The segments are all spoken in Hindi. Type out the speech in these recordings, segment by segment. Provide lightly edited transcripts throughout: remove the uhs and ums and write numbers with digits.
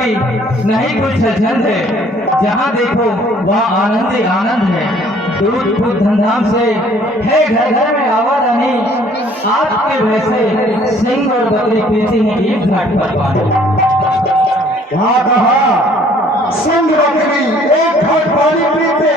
की नहीं कोई छलछल है, जहाँ देखो वहाँ आनंद ही आनंद है। दूध दूध धूमधाम से है घर घर में आवाजानी, आपके वैसे सिंह और बकरी पीती हैं एक घाट पर पानी। वहाँ कहा सिंह बकरी एक घाट पानी पीते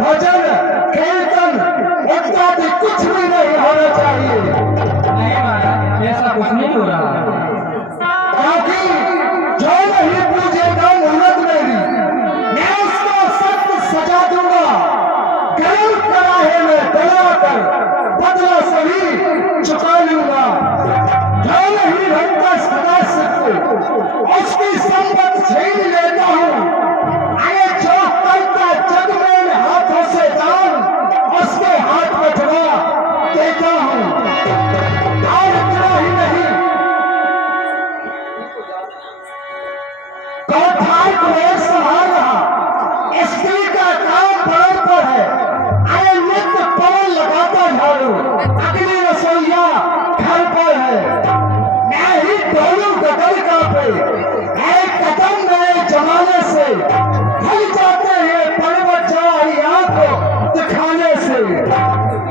भजन कीर्तन इत्यादि कुछ भी नहीं होना चाहिए। नहीं महाराज, ऐसा कुछ नहीं हो रहा, क्योंकि जो नहीं पूजेगा मूर्त मेरी, मैं उसको सख्त सजा दूंगा। गरीब कराहे में डलाकर बदला सही चुका लूंगा। जो नहीं रखता सदा सिर्फ उसकी संपत्ति छीन लेता हूँ। अरे जो करता जग में हाथों से दान, उसके हाथ में जवा देता हूँ। और इतना ही नहीं, कोठार को एक संभाल रहा, स्त्री का काम पेड़ पर है। अरे नित्य पवन लगाता झाड़ू, अग्नि रसोईया घर पर है। मैं ही डोलू गदर का पे, एक कदम नए जमाने से हल जाते हैं पर्वत चढ़ाइयां को दिखाने से।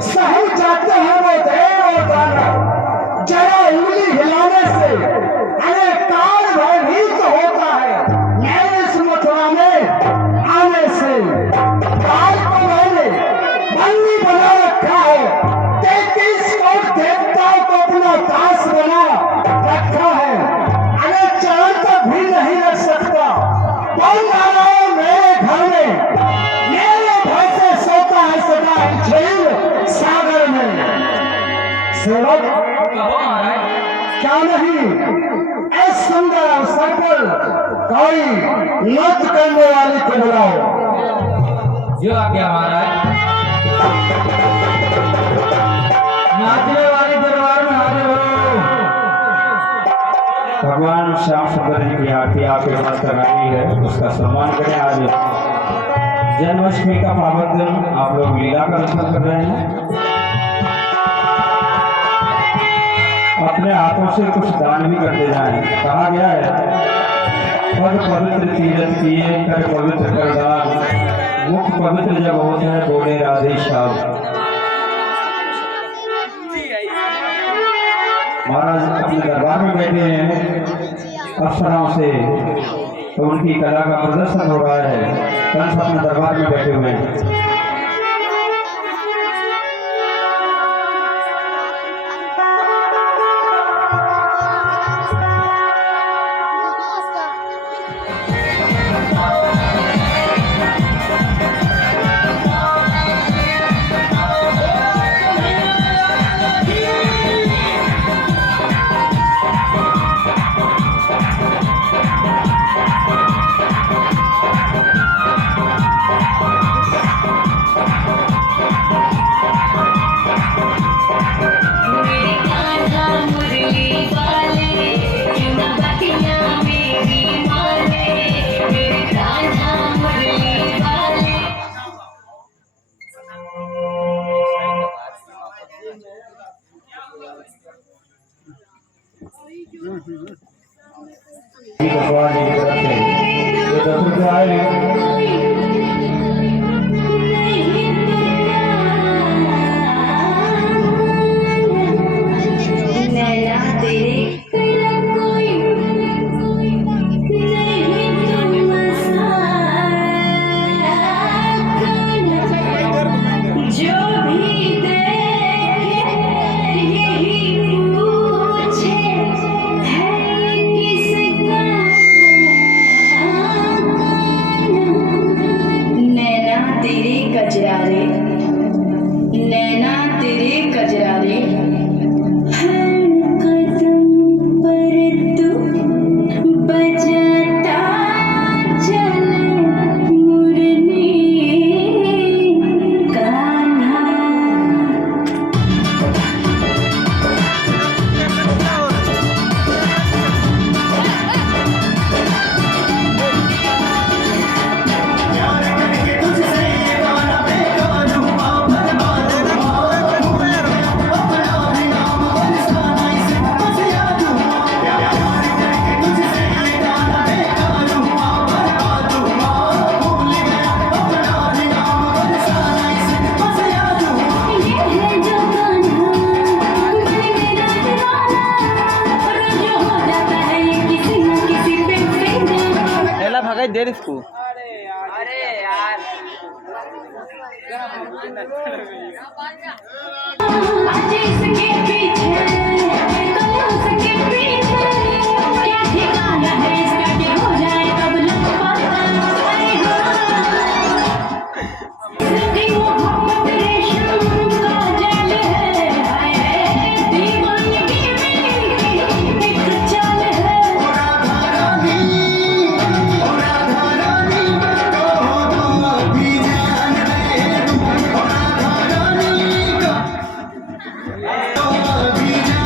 सहल जाते हैं वो देव और दानव जरा उंगली हिलाने से। अरे काल भयभीत होता है मैं इस मथुरा में आने से। काल को मैंने बंदी बना रखा है, 33 कोट देवताओं को अपना दास बना रखा है। अरे चरण तक भी नहीं रख सकता। कौन आ रहा है मेरे घर में, मेरे भय से सोता है सदा झील सागर में। सेवक कहो महाराज, क्या नहीं इस सुंदर अवसर पर कोई नृत्य करने वाली को बुलाओ। जो आज्ञा महाराज। नाचने वाली दरबार में हाजिर हो। भगवान श्याम सुंदर जी की आरती आपके पास कराई है, उसका सम्मान करें। आज जन्माष्टमी का पावन दिन, आप लोग लीला का दर्शन कर रहे हैं। अपने हाथों से कुछ दान भी करते जाएं। कहा गया है पद पवित्र तीरथ किए कर पवित्र कर दान, मुख पवित्र जब होता है बोले राधे श्याम। महाराज अपने दरबार में बैठे हैं अप्सराओं से, तो उनकी कला का प्रदर्शन हो रहा है। कंस अपने दरबार में बैठे हुए हैं। भगवान जी की तरफ से ये 10 रुपये आए हैं। जो भी देखे यही पूछे है किसका नैना तेरे कजरारे नैना तेरे कजरारे हर कदम पर तू बजाता चल मुरली कान्हा भगाई दे इसको। आज इसके पीछे कल उसके पीछे क्या ठिकाना है इसका कि हो जाए कब लग पाता अरे हाँ जिंदगी मोहब्बत रेशम का जाल है हाय दीवानगी में एक चाल है भी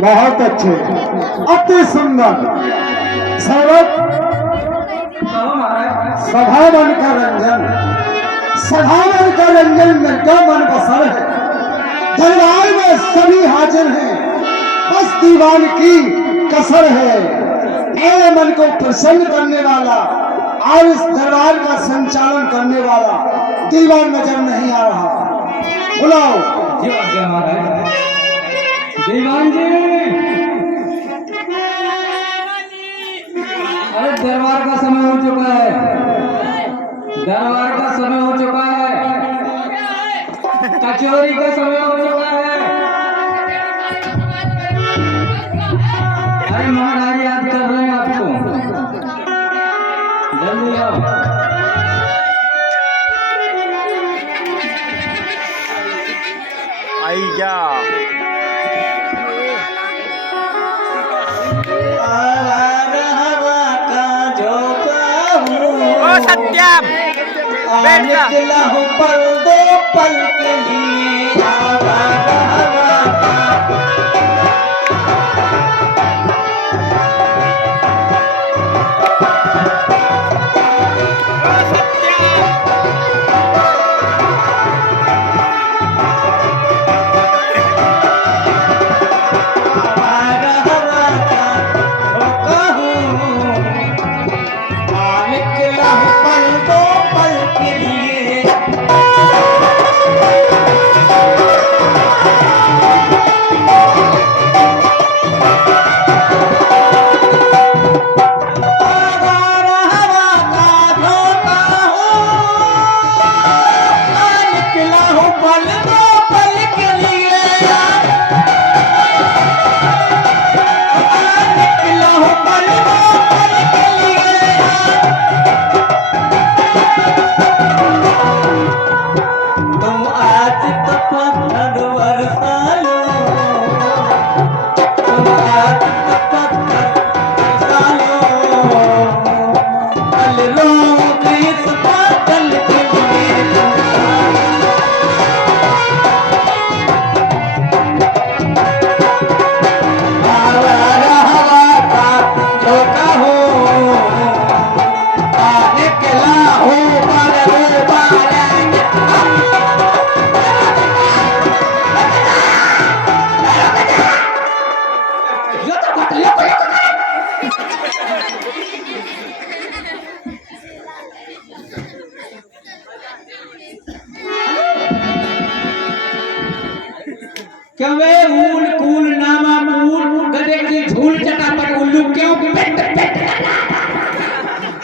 बहुत अच्छे, अति सुंदर। सेवक, सभावन का रंजन, सभावन का रंजन में क्या मन बसर है। दरबार में सभी हाजिर हैं, बस दीवान की कसर है। मेरे मन को प्रसन्न करने वाला और इस दरबार का संचालन करने वाला दीवान नजर नहीं आ रहा। बुलाओ। जी आज्ञा महाराज। दीवान जी, अरे दरबार का समय हो चुका है, दरबार का समय हो चुका है, कचौरी का समय हो चुका है। अरे महाराज याद कर रहे हैं आपको, जल्दी आओ। आई क्या ओ सत्यम निकला हूँ पल दो पल के लिए। क्या वे ऊल कूल नामा मूल गधे की झूल चटापट उल्लू क्यों पेट पेट।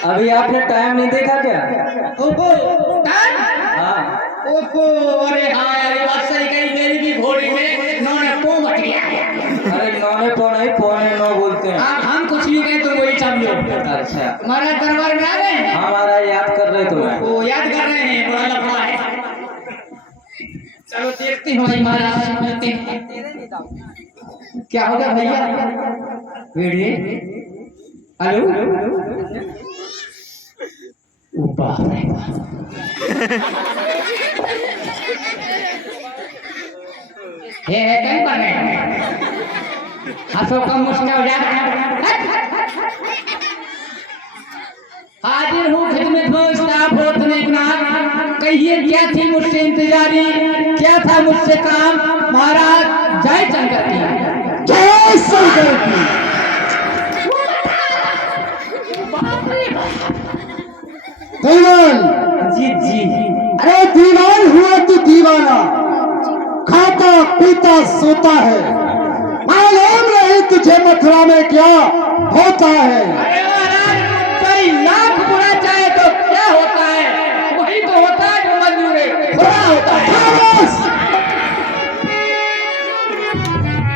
अभी आपने टाइम नहीं देखा क्या? ओहो टाइम? हाँ। ओहो अरे हाँ यार ये बात सही कही, मेरी भी घोड़ी में नौने पौ बच गया। अरे नौने पौ नहीं, पौने नौ बोलते हैं। हाँ हम कुछ भी कहें तो वही समझो। अच्छा हमारा दरबार में आ गए? हमारा याद कर रहे तुम्हें। वो याद कर रहे हैं, बड़ा लफड़ा है। चलो देखते हैं भाई महाराज, मिलते हैं। क्या होगा भैया? वीडियो हेलो बाप रे ये है कहीं पर है हंसो कम मुश्किल हो जाए। हाजिर हूँ खिदमत में स्टाफ होने के नाम, कहिए क्या थी मुझसे इंतजारी, क्या था मुझसे काम। महाराज जय शंकर की, जय शंकर की। दीवान जी जी। अरे दीवान हुआ तो दीवाना, खाता पीता सोता है, मालूम नहीं तुझे मथुरा में क्या होता है। अरे महाराज कोई लाख बुरा चाहे तो क्या होता है, वही तो होता है जो मंजूर है, खुदा होता है।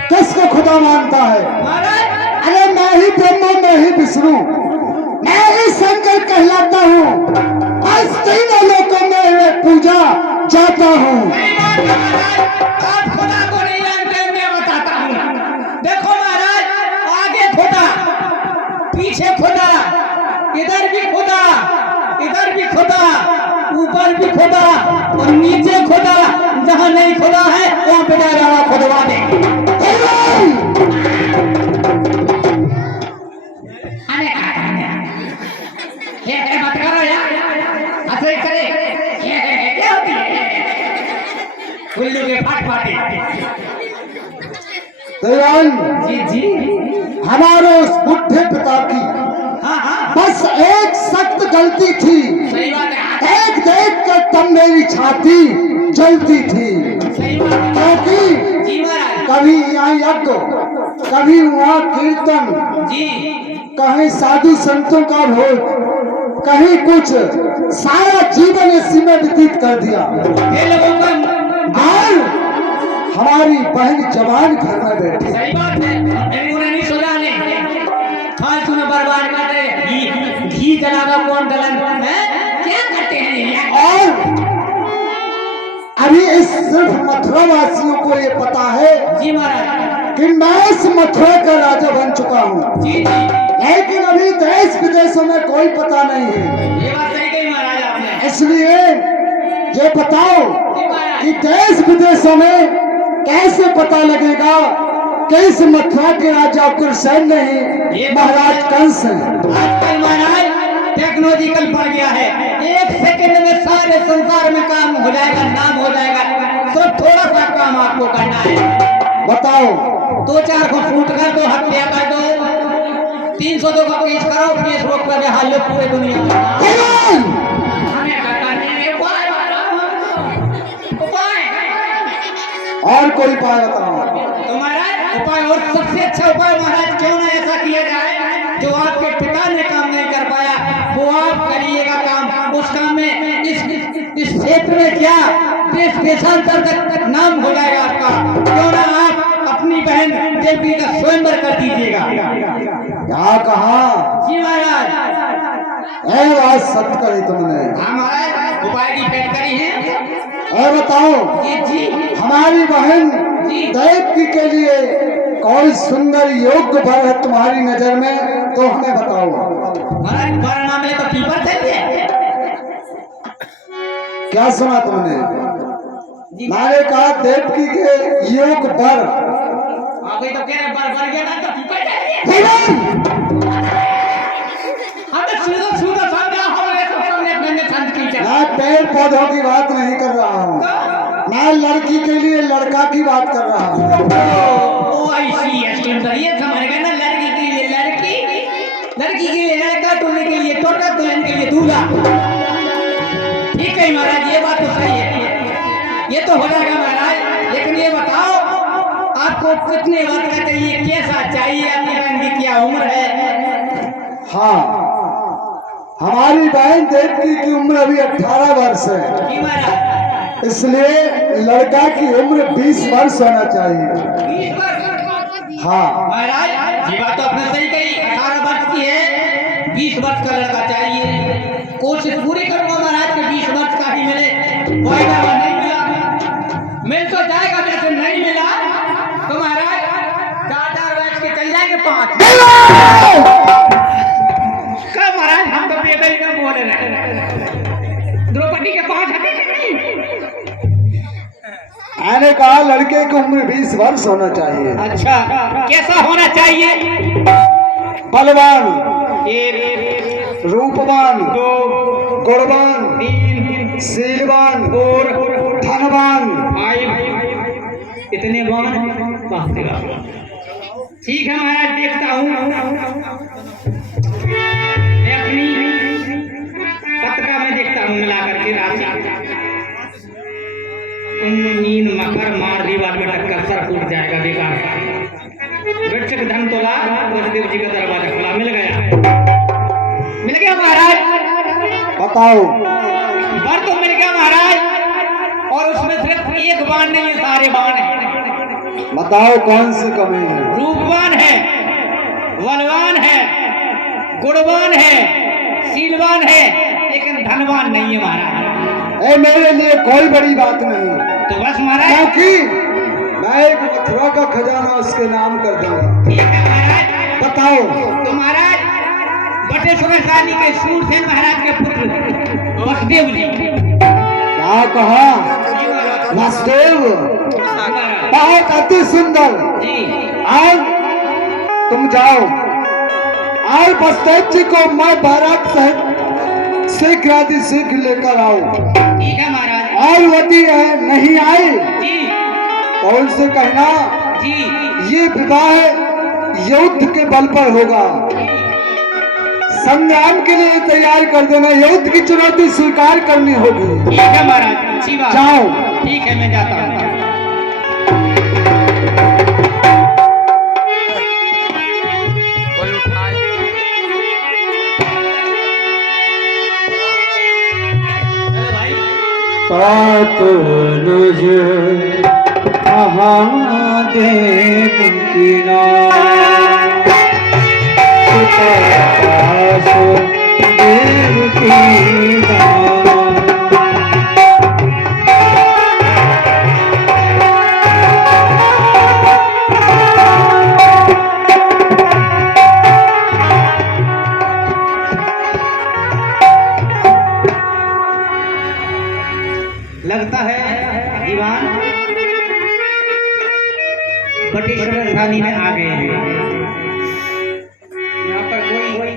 किसको खुदा मानता है? महाराज अरे मैं ही ब्रह्मा, मैं ही विष्णु, मैं ही शंकर कहलाता हूँ। आज तीनों लोगों में मैं पूजा जाता हूँ। आप खुदा को नहीं जानते, मैं बताता हूँ। देखो महाराज, आगे खुदा, पीछे खुदा, इधर भी खुदा, इधर भी खुदा, ऊपर भी खुदा और नीचे खुदा। जहाँ नहीं खुदा है वहाँ पे जाएगा खुदवा दे। दयाल जी जी। हमारे उस बुढ़े पिता की हाँ हाँ बस एक सख्त गलती थी, सही बात है, एक देख कर तब मेरी छाती जलती थी, सही बात है। क्योंकि जी महाराज कभी यहाँ यज्ञ, कभी वहाँ कीर्तन, जी। कहीं साधु संतों का भोज, कहीं कुछ, सारा जीवन इसी में व्यतीत कर दिया। ये लोगों का और हमारी बहन जवान घर में बैठी, सही बात है, इनको नहीं सुधारने, फालतू में बर्बाद कर रहे, घी जलाना कौन गलन है, क्या करते हैं ये? और अभी इस सिर्फ मथुरा वासियों को ये पता है जी महाराज कि मैं इस मथुरा का राजा बन चुका हूँ, जी जी। लेकिन अभी देश विदेशों में कोई पता नहीं है। ये बात सही कही महाराज आपने। इसलिए ये बताओ जी महाराज कि देश विदेशों में कैसे पता लगेगा कि इस मथुरा के राजा कुरसेन नहीं महाराज कंस हैं। आजकल महाराज टेक्नोलॉजिकल बढ़ गया है, एक सेकंड में सारे संसार में काम हो जाएगा, नाम हो जाएगा, सिर्फ थोड़ा सा काम आपको करना है। बताओ, 2-4 को फूट कर दो, हत्या कर दो, 302 का केस कराओ, फेसबुक पर हाल लो पूरे दुनिया में। भगवान! हमें क्या करने हैं? उपाय बताओ, उपाय। और कोई उपाय बताओ। तो महाराज उपाय, और सबसे अच्छा उपाय महाराज क्यों ना ऐसा किया जाए, जो आपके पिता ने काम नहीं कर पाया वो आप करिएगा काम, उस काम में इस क्षेत्र में क्या देश देशांतर तक नाम हो जाएगा आपका। क्यों ना आप अपनी बहन देवी का स्वयंवर कर दीजिएगा। क्या कहा? जी महाराज। ऐ बात सत्य कही तुमने। हाँ महाराज, उपाय की पेश करी है। ऐ बताओ, जी जी हमारी बहन जी। देवकी के लिए कौन सुंदर योग्य वर है तुम्हारी नजर में, तो हमें बताओ। महाराज वरना मिले तो पीपर चाहिए। क्या सुना तुमने? जी मैंने कहा देवकी के योग्य वर। आप तो कह रहे बर गया ना, तो पीपर चाहिए। भगवान! हम तो सीधा समझा हो रहे, सब सबने अपने संत की चर्चा। मैं पेड़ पौधों की बात नहीं कर रहा हूँ, मैं लड़की के लिए लड़का की बात कर रहा हूँ। ओ आई सी एस्टेंडर, ये समझ गए ना, लड़की के लिए लड़की, लड़की के लिए लड़का, दूल्हे के लिए तोड़ा, दुल्हन के लिए दूल्हा। ठीक है महाराज, ये बात तो सही है, ये तो हो जाएगा महाराज। लेकिन ये बताओ आपको कितने वर्ष का चाहिए, कैसा चाहिए, आपकी बहन की क्या उम्र है? हाँ, हमारी बहन देवकी की उम्र अभी 18 वर्ष है, जी महाराज। इसलिए लड़का की उम्र 20 वर्ष होना चाहिए। 20 वर्ष? हाँ महाराज ये बात तो आपने सही कही, 18 वर्ष की है, 20 वर्ष का लड़का चाहिए। कोशिश पूरी करूंगा महाराज के 20 वर्ष का ही मिले। वायदा नहीं मिला, मिल तो जाएगा, जैसे नहीं मिला तो महाराज 4 वर्ष के चल जाएंगे 5। क्या महाराज, हम तो बेटा ही ना बोले रहे, द्रौपदी के 5 हटे कि नहीं? मैंने कहा लड़के की उम्र 20 वर्ष होना चाहिए। अच्छा, कैसा होना चाहिए? बलवान, 1 रूपवान, 2 गुणवान, 3 शीलवान, 4 धनवान। 5 इतने बाण? ठीक है महाराज, देखता हूँ। मैं अपनी पत्रिका में देखता हूँ मिला करके राशि। नींद मकर मार दीवार में टक्कर, सर टूट जाएगा बेकार का। वृक्षक धन तोला, वसुदेव जी का दरवाजा खुला, मिल गया महाराज। बताओ। वर तो मिल गया महाराज, और उसमें सिर्फ एक बाण नहीं है, सारे बाण हैं। बताओ कौन सी कमी है? रूपवान है, बलवान है, गुणवान है, शीलवान है, लेकिन धनवान नहीं है महाराज। ए, मेरे लिए कोई बड़ी बात नहीं, तो बस महाराज। क्योंकि मैं एक मथुरा का खजाना उसके नाम कर दूंगा। ठीक है महाराज। बताओ। तो महाराज बटेश्वर रानी के सूरसेन महाराज के पुत्र वसुदेव जी। क्या कहा? वसुदेव बहुत अति सुंदर। जी और तुम जाओ और वसुदेव जी को मैं भारत सहित शीघ्र आदि शीघ्र लेकर आओ। ठीक है महाराज। और यदि नहीं आए जी तो उनसे कहना ये विवाह युद्ध के बल पर होगा। संग्राम के लिए तैयार कर देना, युद्ध की चुनौती स्वीकार करनी होगी। ठीक है महाराज, अच्छी बात। जाओ। ठीक है, मैं जाता हूँ। सतलुज महादेव की नाम, सुतपास देव की नाम। लगता है दीवान बटेश्वर राजधानी में आ गए हैं। यहाँ पर कोई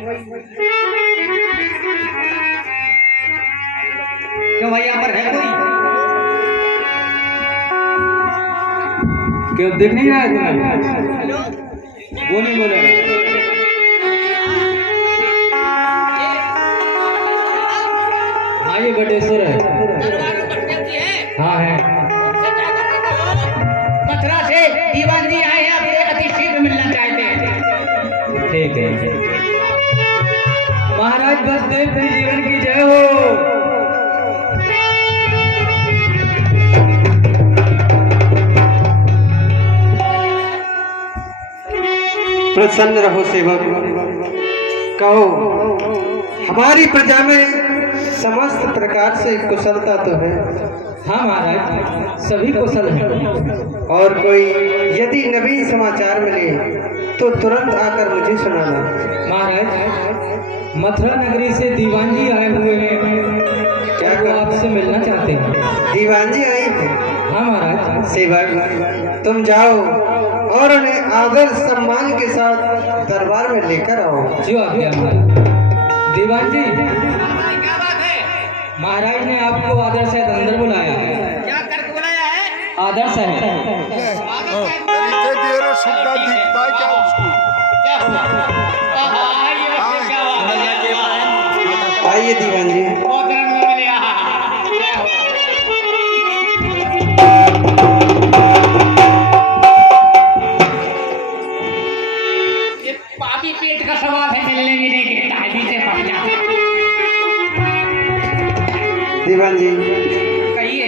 क्यों भाई, यहाँ पर है कोई? क्यों देख नहीं रहा है? वो नहीं बोला। हाँ ये बटेश्वर है। हाँ है। मथुरा से दीवान जी आए हैं, आपसे अति शीघ्र मिलना चाहते हैं। ठीक है महाराज, बस देव की जीवन की जय हो। प्रसन्न रहो सेवक, कहो हमारी प्रजा में समस्त प्रकार से कुशलता तो है। हाँ महाराज, सभी कुशल हैं। और कोई यदि नवीन समाचार मिले तो तुरंत आकर मुझे सुनाना। महाराज, मथुरा नगरी से दीवान जी आए हुए हैं। क्या वो आपसे मिलना चाहते हैं। दीवान जी आई है? हाँ महाराज। सेवक तुम जाओ और उन्हें आदर सम्मान के साथ दरबार में लेकर आओ। जो आज्ञा महाराज। दीवान जी, क्या बात है? महाराज ने आपको आदर से अंदर बुलाया है। क्या करके बुलाया है? आदर से है। सुनता दिखता है क्या उसको? क्या हुआ? क्या बात है? आइए दीवान जी। बहुत रंग में मिले। क्या हुआ? ये पापी पेट का सवाल है, मिलने भी नहीं देता है, नीचे पड़ जा। दीवान जी, कहिए।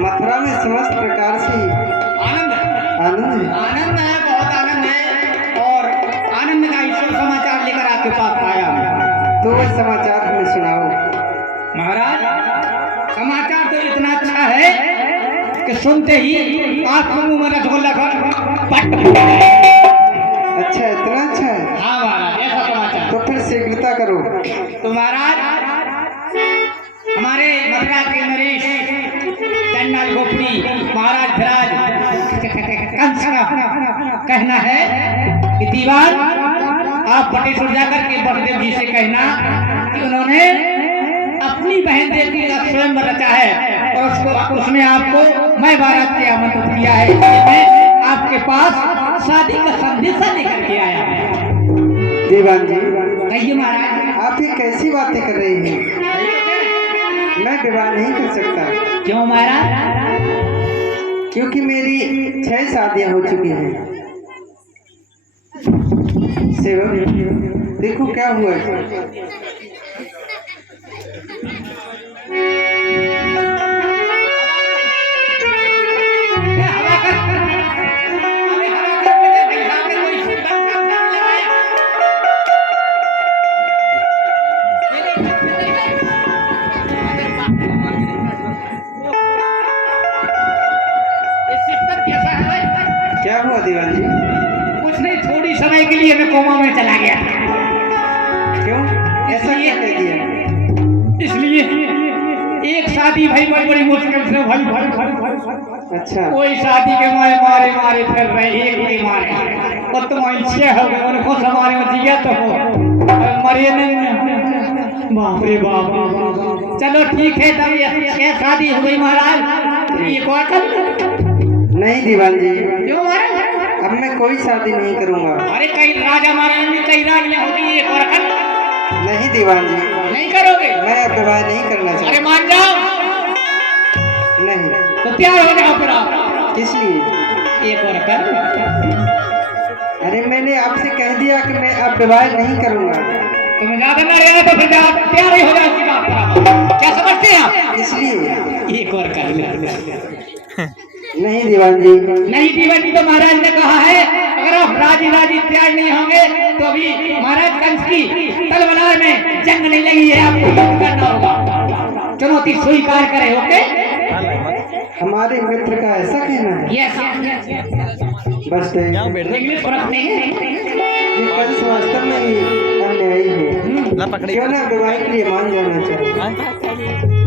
मथुरा में समस्त प्रकार से आनंद आनंद है। आनंद है, बहुत आनंद है। और आनंद का ईश्वर समाचार लेकर आपके पास आया हूं। तो वह समाचार हमें सुनाओ। महाराज, समाचार तो इतना अच्छा है कि सुनते ही आपको मुंह में रसगुल्ला पट। अच्छा, इतना अच्छा है। हाँ महाराज, ऐसा समाचार। तो फिर शीघ्रता करो। तो महाराज, हमारे मथुरा के नरेश चंडाल गोपनी महाराज धिराज कंस का कहना है कि दीवान आप बटेश्वर जाकर के बलदेव जी से कहना कि उन्होंने अपनी बहन देवी का स्वयं रचा है और उसमें आपको मैं बारात के आमंत्रित किया है। इसलिए मैं आपके पास शादी का संदेशा लेकर के आया हूं। दीवान जी, कहिए महाराज। आप ये कैसी बातें कर रही हैं? मैं विवाह नहीं कर सकता। क्यों महाराज? क्योंकि मेरी 6 शादियां हो चुकी हैं। सेवक देखो क्या हुआ है। क्या हुआ दीवान जी? कुछ नहीं, थोड़ी समय के लिए मैं कोमा में चला गया। क्यों ऐसा क्या कह दिया? इसलिए एक शादी भाई बड़ी मुश्किल से भाई। अच्छा, कोई शादी के मारे फिर रहे, एक के मारे। और तुम अच्छे हो गए, उनको हमारे में जिया तो हो, मरे नहीं। बाप रे बाप। चलो ठीक है, तब ये शादी हो गई महाराज। ये क्वार्टर नहीं दीवान जी, क्यों महाराज? अब मैं कोई शादी नहीं करूंगा। अरे कई राजा महाराजा में कई रानियां होती है, एक और रखन नहीं दीवान जी, नहीं करोगे? मैं अब विवाह नहीं करना अरे चाहता। मान जाओ, नहीं। तो तैयार हो जाओ फिर आप। किस लिए? एक और रखन अरे मैंने आपसे कह दिया कि मैं अब विवाह नहीं करूंगा। तुम्हें ज्यादा न रहना तो फिर जाओ, तैयार ही हो जाओ इसकी बात पर। क्या समझते हैं आप? इसलिए एक और कर ले। नहीं दीवान जी, नहीं दीवान जी, तो महाराज ने कहा है अगर आप राजी राजी तैयार नहीं होंगे तो अभी महाराज कंस की तलवार में जंग नहीं लगी है, आपको युद्ध करना होगा। चुनौती स्वीकार करें, ओके? हमारे मित्र का ऐसा कहना है। यस, बस इंग्लिश फर्क नहीं है। ये कंस वास्तव में ही अन्यायी है। क्यों ना विवाह के लिए मान जाना चाहिए।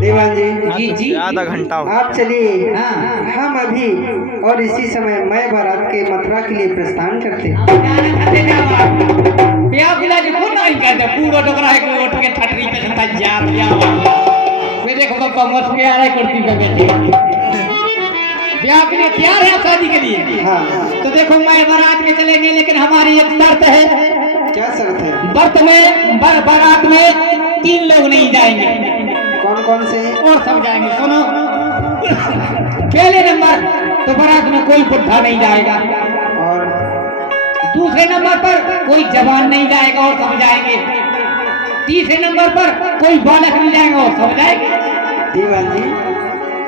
दीवान जी, जी जी, आधा घंटा आप चलिए। हाँ। हम अभी और इसी समय मैं बारात के मथुरा के लिए प्रस्थान करते हैं। ब्याह बिला जी को नहीं करते, पूरा टोकरा है कि उठ के ठटरी पे संता जा ब्याह। मैं देखो पापा मस्त के आ रहा है कुर्सी पे बैठे। ब्याह के लिए तैयार है, शादी के लिए? हाँ। तो देखो मैं बारात में चलेंगे, लेकिन हमारी एक शर्त है। क्या शर्त है? बर्त में बारात में 3 लोग नहीं जाएंगे। कौन कौन से? और सब जाएंगे, सुनो। पहले नंबर तो बारात में कोई बुढ़ा नहीं जाएगा, और दूसरे नंबर पर कोई जवान नहीं जाएगा और सब जाएंगे, तीसरे नंबर पर कोई बालक नहीं जाएगा और सब जाएंगे। दीवान जी,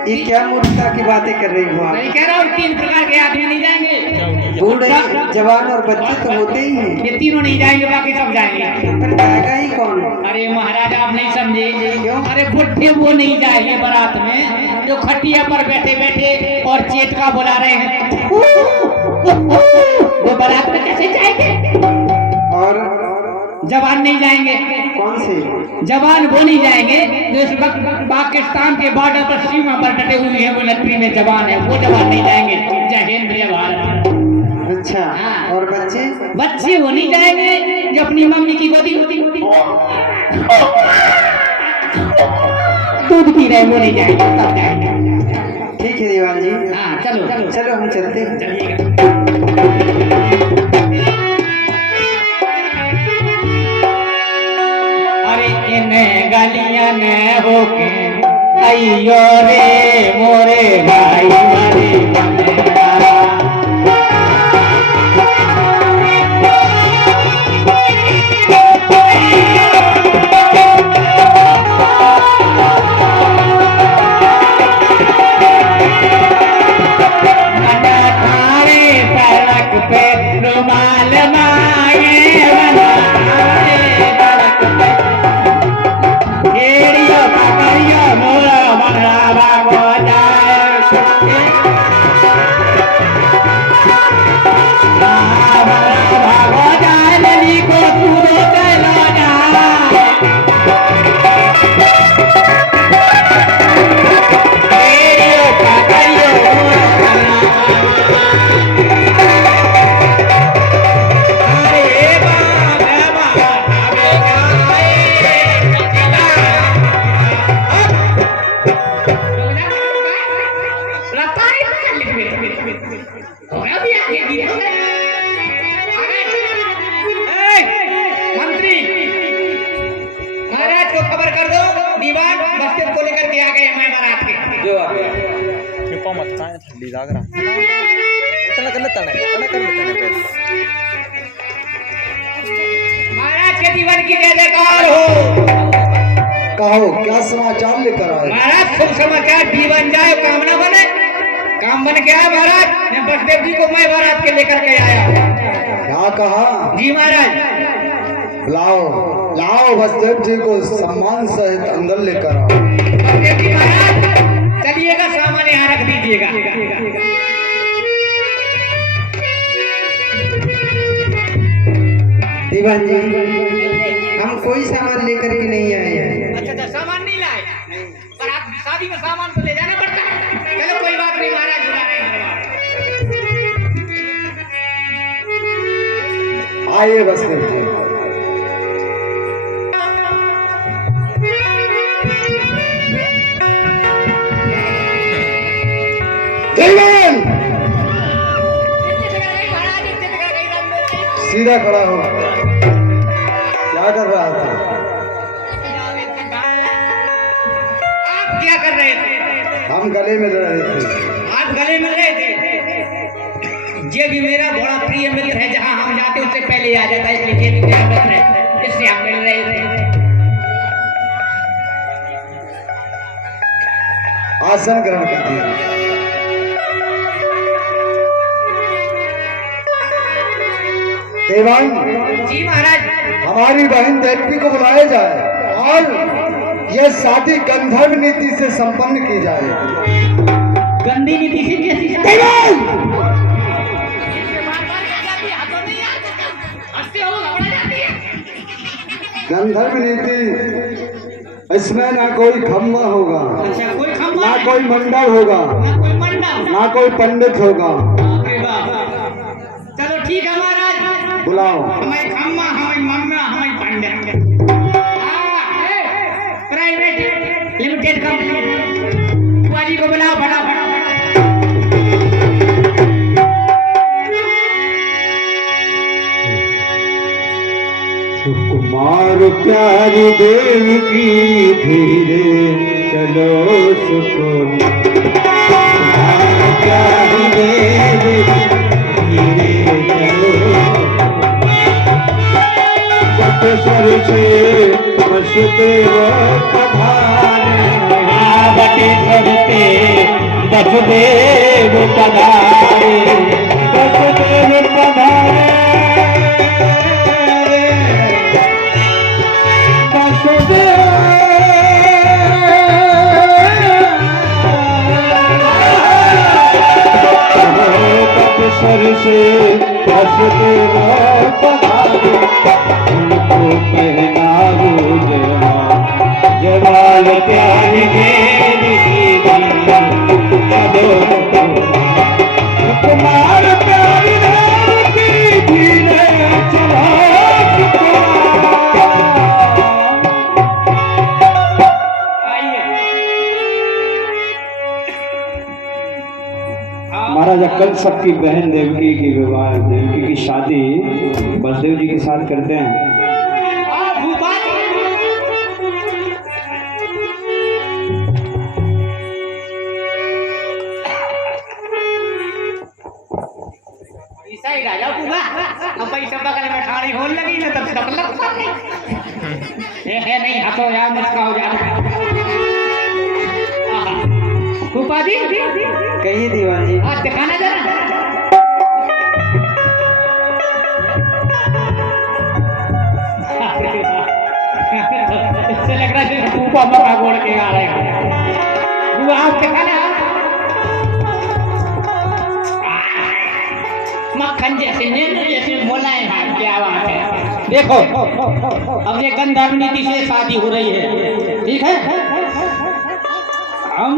ये क्या मूर्खता की बातें कर रही हो आप? नहीं कह रहा हूँ 3 प्रकार के आदमी नहीं जाएंगे। बूढ़े, जवान और बच्चे तो होते ही हैं। ये तीनों नहीं जाएंगे, बाकी सब जाएंगे। फिर जाएगा ही कौन? अरे महाराज आप नहीं समझे। क्यों? अरे बुढ़े वो नहीं जाएंगे बारात में जो खटिया पर बैठे बैठे और चेटका बुला रहे हैं, वो बारात में कैसे जाएंगे? और जवान नहीं जाएंगे। कौन से? जवान वो नहीं जाएंगे जो इस वक्त पाकिस्तान के बॉर्डर पर सीमा पर डटे हुए हैं, वो लकड़ी में जवान है, वो जवान नहीं जाएंगे। जय हिंद जय भारत। अच्छा। हाँ। और बच्चे? बच्चे वो नहीं जाएंगे जो अपनी मम्मी की गोदी दूध पी रहे, वो नहीं जाएंगे, तब जाएंगे। ठीक है दीवान जी। हाँ चलो चलो चलो हम चलते हैं। चलिएगा। अरे इन गलियां में होके अयो रे मोरे भाई मरे बनेगा। मना थारे सड़क पे रुमाल मांगे, बनाए सड़क पे घेड़ियो पकड़ियो मोरा बनरा भागो जाए। भागो जाए नदी को कूदो चलो जाए। घेड़ियो पकड़ियो मोरा बनरा अरे बाबा आवे मंत्री महाराज को खबर कर दो, दीवान मस्जिद को लेकर के आ गए हमारे बारात के। जो कृपा मत खाए, ठंडी लग रहा इतना कर लेता है बस। महाराज के जीवन की जय जयकार हो। कहो क्या समाचार लेकर आए? महाराज शुभ समाचार, जीवन जाए काम न बने, काम बन के आया महाराज। मैं बसदेव जी को मैं बारात के लेकर के आया। क्या कहा? जी महाराज। लाओ लाओ बसदेव जी को सम्मान सहित अंदर लेकर आओ। बसदेव जी महाराज चलिएगा, सामान यहाँ रख दीजिएगा। दीवान जी, हम कोई सामान लेकर के नहीं आए हैं। अच्छा सामान नहीं लाए? बारात शादी में सामान तो ले जाना पड़ता है। चलो कोई बात नहीं, महाराज बुला रहे हैं। आइए बसदेव जी। जयमान सीधा खड़ा हो। क्या कर रहा था? आप क्या कर रहे थे? हम गले मिल रहे थे। आप गले मिल रहे थे। ये भी मेरा बड़ा प्रिय मित्र है, जहाँ हम जाते उससे पहले आ जाता है, इसलिए ये मेरा मित्र है, इससे हम मिल रहे थे। आसन ग्रहण कीजिए। देवान, जी महाराज। हमारी बहन देवकी को बुलाया जाए और यह शादी गंधर्व नीति से संपन्न की जाए। गंदी नीति से कैसी? गंधर्व नीति, इसमें ना कोई खम्मा होगा, अच्छा, कोई खम्मा ना नहीं, कोई मंडल होगा, ना कोई मंडल, ना कोई पंडित होगा। अरे वाह। चलो ठीक है महाराज, बुलाओ। हमें खम्मा, हमें मम्मा, हमें पंडित। प्राइवेट लिमिटेड कंपनी, बुआजी को बुलाओ फटाफट। सुकुमार प्यारी देव की धीरे चलो सुकुमार प्यारी देव की धीरे चलो। बटेश्वर से वसुदेव पधारे, बटेश्वर से वसुदेव पधारे, वसुदेव पधारे, सर से वसुदेव पधारे, उनको पहनाओ जवाल प्यारी देवी कुमार प्यारी देवी धीरे चलो महाराज। कल सबकी बहन देवकी की विवाह, देवकी की शादी बलदेव जी के साथ करते हैं। राजा पूरा अब पैसा बगल में ठाड़ी होल लगी ना, तब तक है नहीं हंसो यार, मुस्का हो जाता। फूफा जी कहिए दीवान जी। आज दिखाना जरा। इससे लग रहा है फूफा मक्का गोड़ के आ रहे हैं। वो आप दिखाना मक्खन जैसे जैसे मुलायम है, क्या बात है। देखो अब ये गंधर्व नीति से शादी हो रही है, ठीक है। हम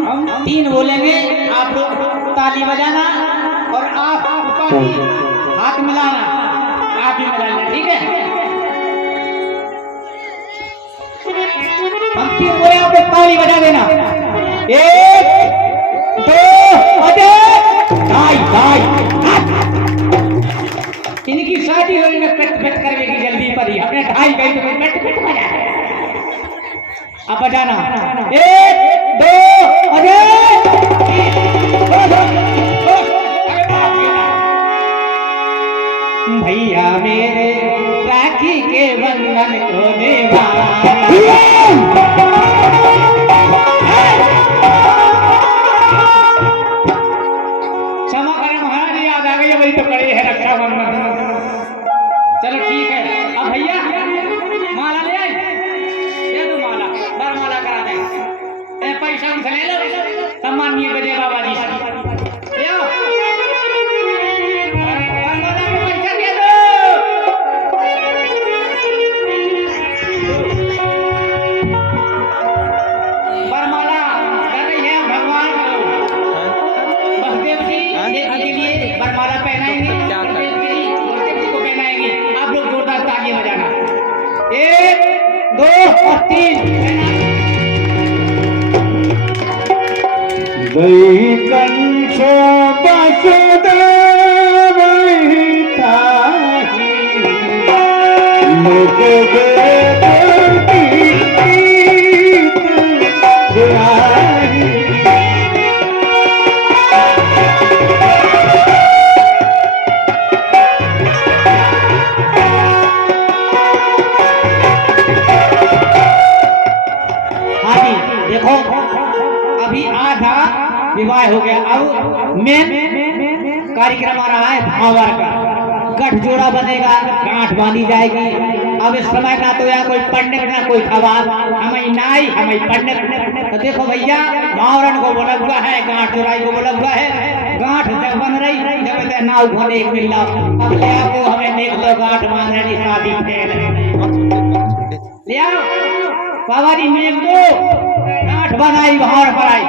3 बोलेंगे, आप लोग ताली बजाना और आप हाथ मिलाना, आप भी मिलाना, ठीक है। हम 3 बोले, आप लोग ताली बजा देना। 1 2 ढाई। इनकी शादी हो रही है, पेट पेट करने की जल्दी पर ही हमने 2:30 गई तो पेट पेट बजा। अब बजाना 1 2 भैया मेरे राखी के बंधन को क्षमा करें महाराज, याद आ गई वही तो कड़ी है रक्षाबंधन। चलो ठीक है, अब भैया माला ले आए, दे दो माला, वरमाला करा दें। पैसा हमसे ले लो, सम्मानीय गजय बाबा जी से ले आओ, वरमाला का पैसा दे दो। वरमाला कर रही है भगवान बसदेव जी, देवी के लिए वरमाला पहनाएंगे, देव जी को पहनाएंगे। आप लोग जोरदार ताली बजाना। 1 2 और 3 दई कंसो वसुदेव हिताहि, लोग हाँ जी, देखो अभी आधा विवाह हो गया, अब मेन कार्यक्रम आ रहा है भावर का। गठजोड़ा बनेगा, गांठ बांधी जाएगी। अब इस समय ना तो यहाँ कोई पंडित ना कोई खवाल, हमें नाई हमें पंडित। तो देखो भैया, भावरन को बोला हुआ है, गांठ जोड़ाई को बोला हुआ है। गांठ जब बन रही जब नाव भोने एक मिल अब ले आओ, हमें देख लो गांठ बांध रही, शादी फेल ले आओ बाबा जी, मेघ दो गांठ बनाई भावर पर आई।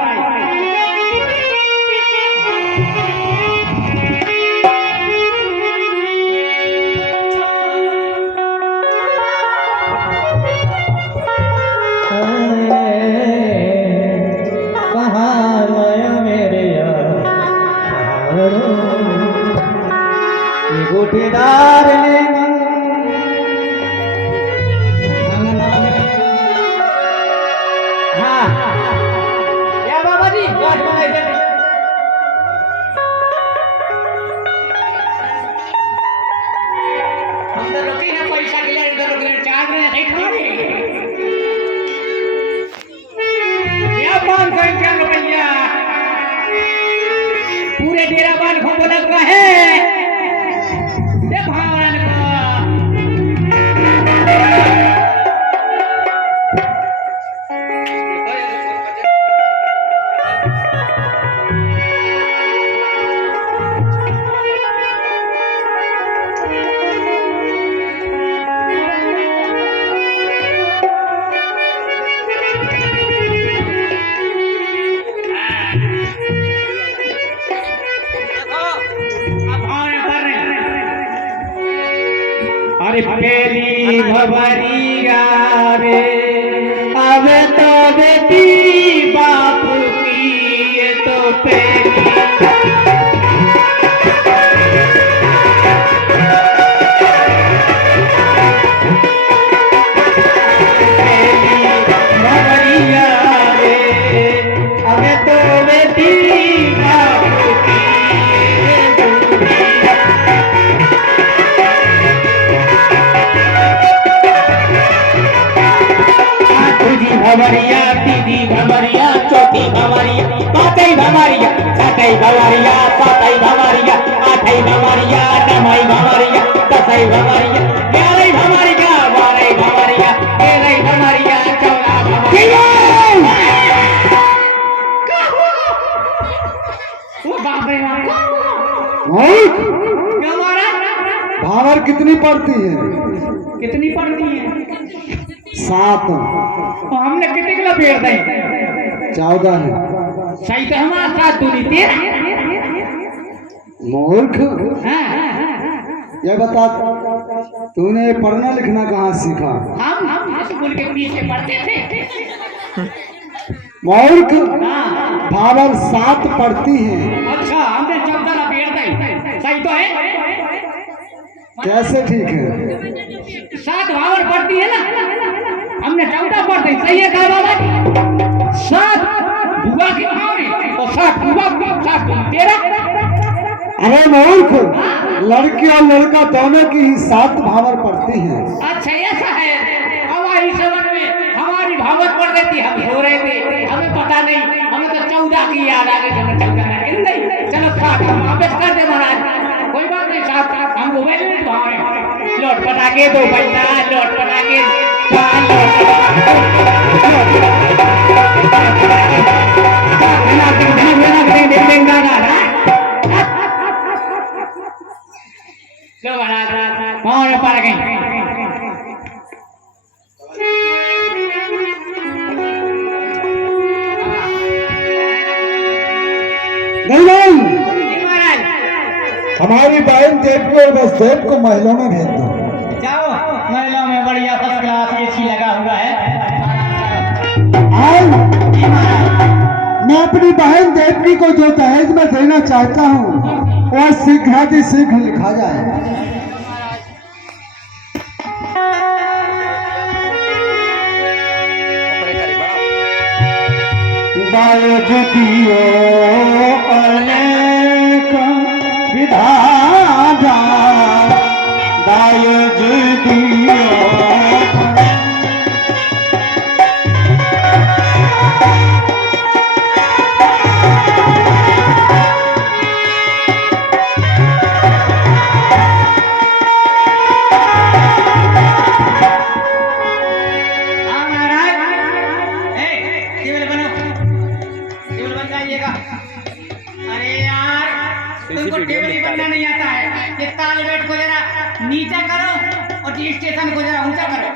गोटेदार ने हाँ या बाबा जी गांठ बनाई दे। हम तो रुकी है पैसा के लिए, इधर रुके चार्ज में नहीं खाने या 551 रुपया पूरे डेरा बाल को बोला हुआ है। अरे पहली भवरिया रे, अब तो बेटी बाप की ये तो पहली भवरिया रे, अब तो बेटी बाप की भवरिया, दीदी भवरिया, चौथी भवरिया, पांचई भवरिया, छठई भवरिया, सातई भवरिया, आठई भवरिया, नौवीं भवरिया, दसई भवरिया, 11वीं भवरिया, 12वीं भवरिया, 13वीं भवरिया, 14वीं भवरिया। वो बाप रे भावर कितनी पड़ती है? कितनी पड़ती है? 7। हमने कितने किलो पेड़ दें? 14 है। सही तो हमारा 7 दूनी 13। मूर्ख, हाँ। ये बता, तूने पढ़ना लिखना कहाँ सीखा? हम स्कूल के पीछे पढ़ते थे। मूर्ख, हाँ। भावर 7 पढ़ती है। अच्छा, हमने 14 पेड़ दें, सही तो है? कैसे ठीक है? 7 भावर पड़ती है ना, हमने 14 पढ़ते, सही है कहा बाबा? 7 बुआ के भाव में और 7 बुआ के 7 13। अरे मूर्ख, लड़की और लड़का दोनों की ही 7 भावर पड़ती हैं। अच्छा ऐसा है, हमारी समझ में हमारी भावत पड़ देती, हम सो रहे थे, हमें पता नहीं, हमें तो 14 की याद आ गई, हमें 14 नहीं। चलो 7 हम वापस कर दे महाराज, कोई बात नहीं। 7 हम मोबाइल में भाव है, लोट पटाके दो पैसा, लोट पटाके पड़ गए। नहीं, हमारी बहन देव को बस देव को महलों में भेज दो। जाओ महलों में बढ़िया फर्स्ट क्लास एसी लगा हुआ है। मैं अपनी बहन देवकी को जो दहेज में देना चाहता हूँ वो शीघ्र लिखा जाए। दायज दियो अनेक विधाना दायज दियो तुमको टेबल बनना नहीं आता है। ये ताल बेट को जरा नीचा करो और जी स्टेशन को जरा ऊंचा करो।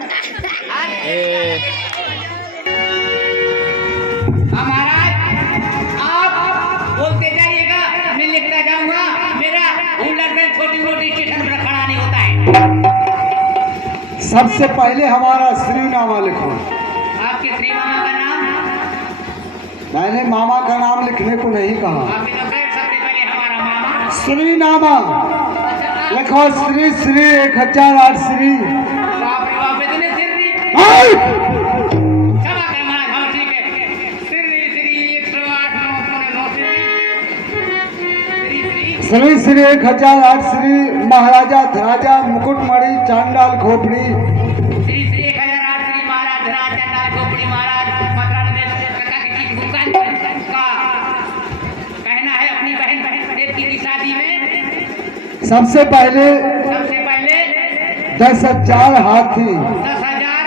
महाराज आप बोलते जाइएगा, मैं लिखता जाऊंगा। मेरा हुल्लड़ से छोटी मोटी स्टेशन पर खड़ा नहीं होता है। सबसे पहले हमारा श्रीनामा लिखो। आपके श्री मामा का नाम? मैंने मामा का नाम लिखने को नहीं कहा। आपने तो कहा सबसे पहले हमारा मामा। श्रीनामा लिखो। श्री श्री 1008 श्री। बाप रे बाप, इतने श्री। हाय! क्षमा कर महाराज, हाँ ठीक है। श्री 108 9 श्री श्री 1008 श्री महाराजा धराजा मुकुटमणि चांडाल खोपड़ी श्री श्री 1008 श्री महाराज धराज चांडाल खोपड़ी महाराज मथुरा नरेश काका की दुकान का कहना है अपनी बहन देवकी की शादी में सबसे पहले 10,000 हाथी 10,000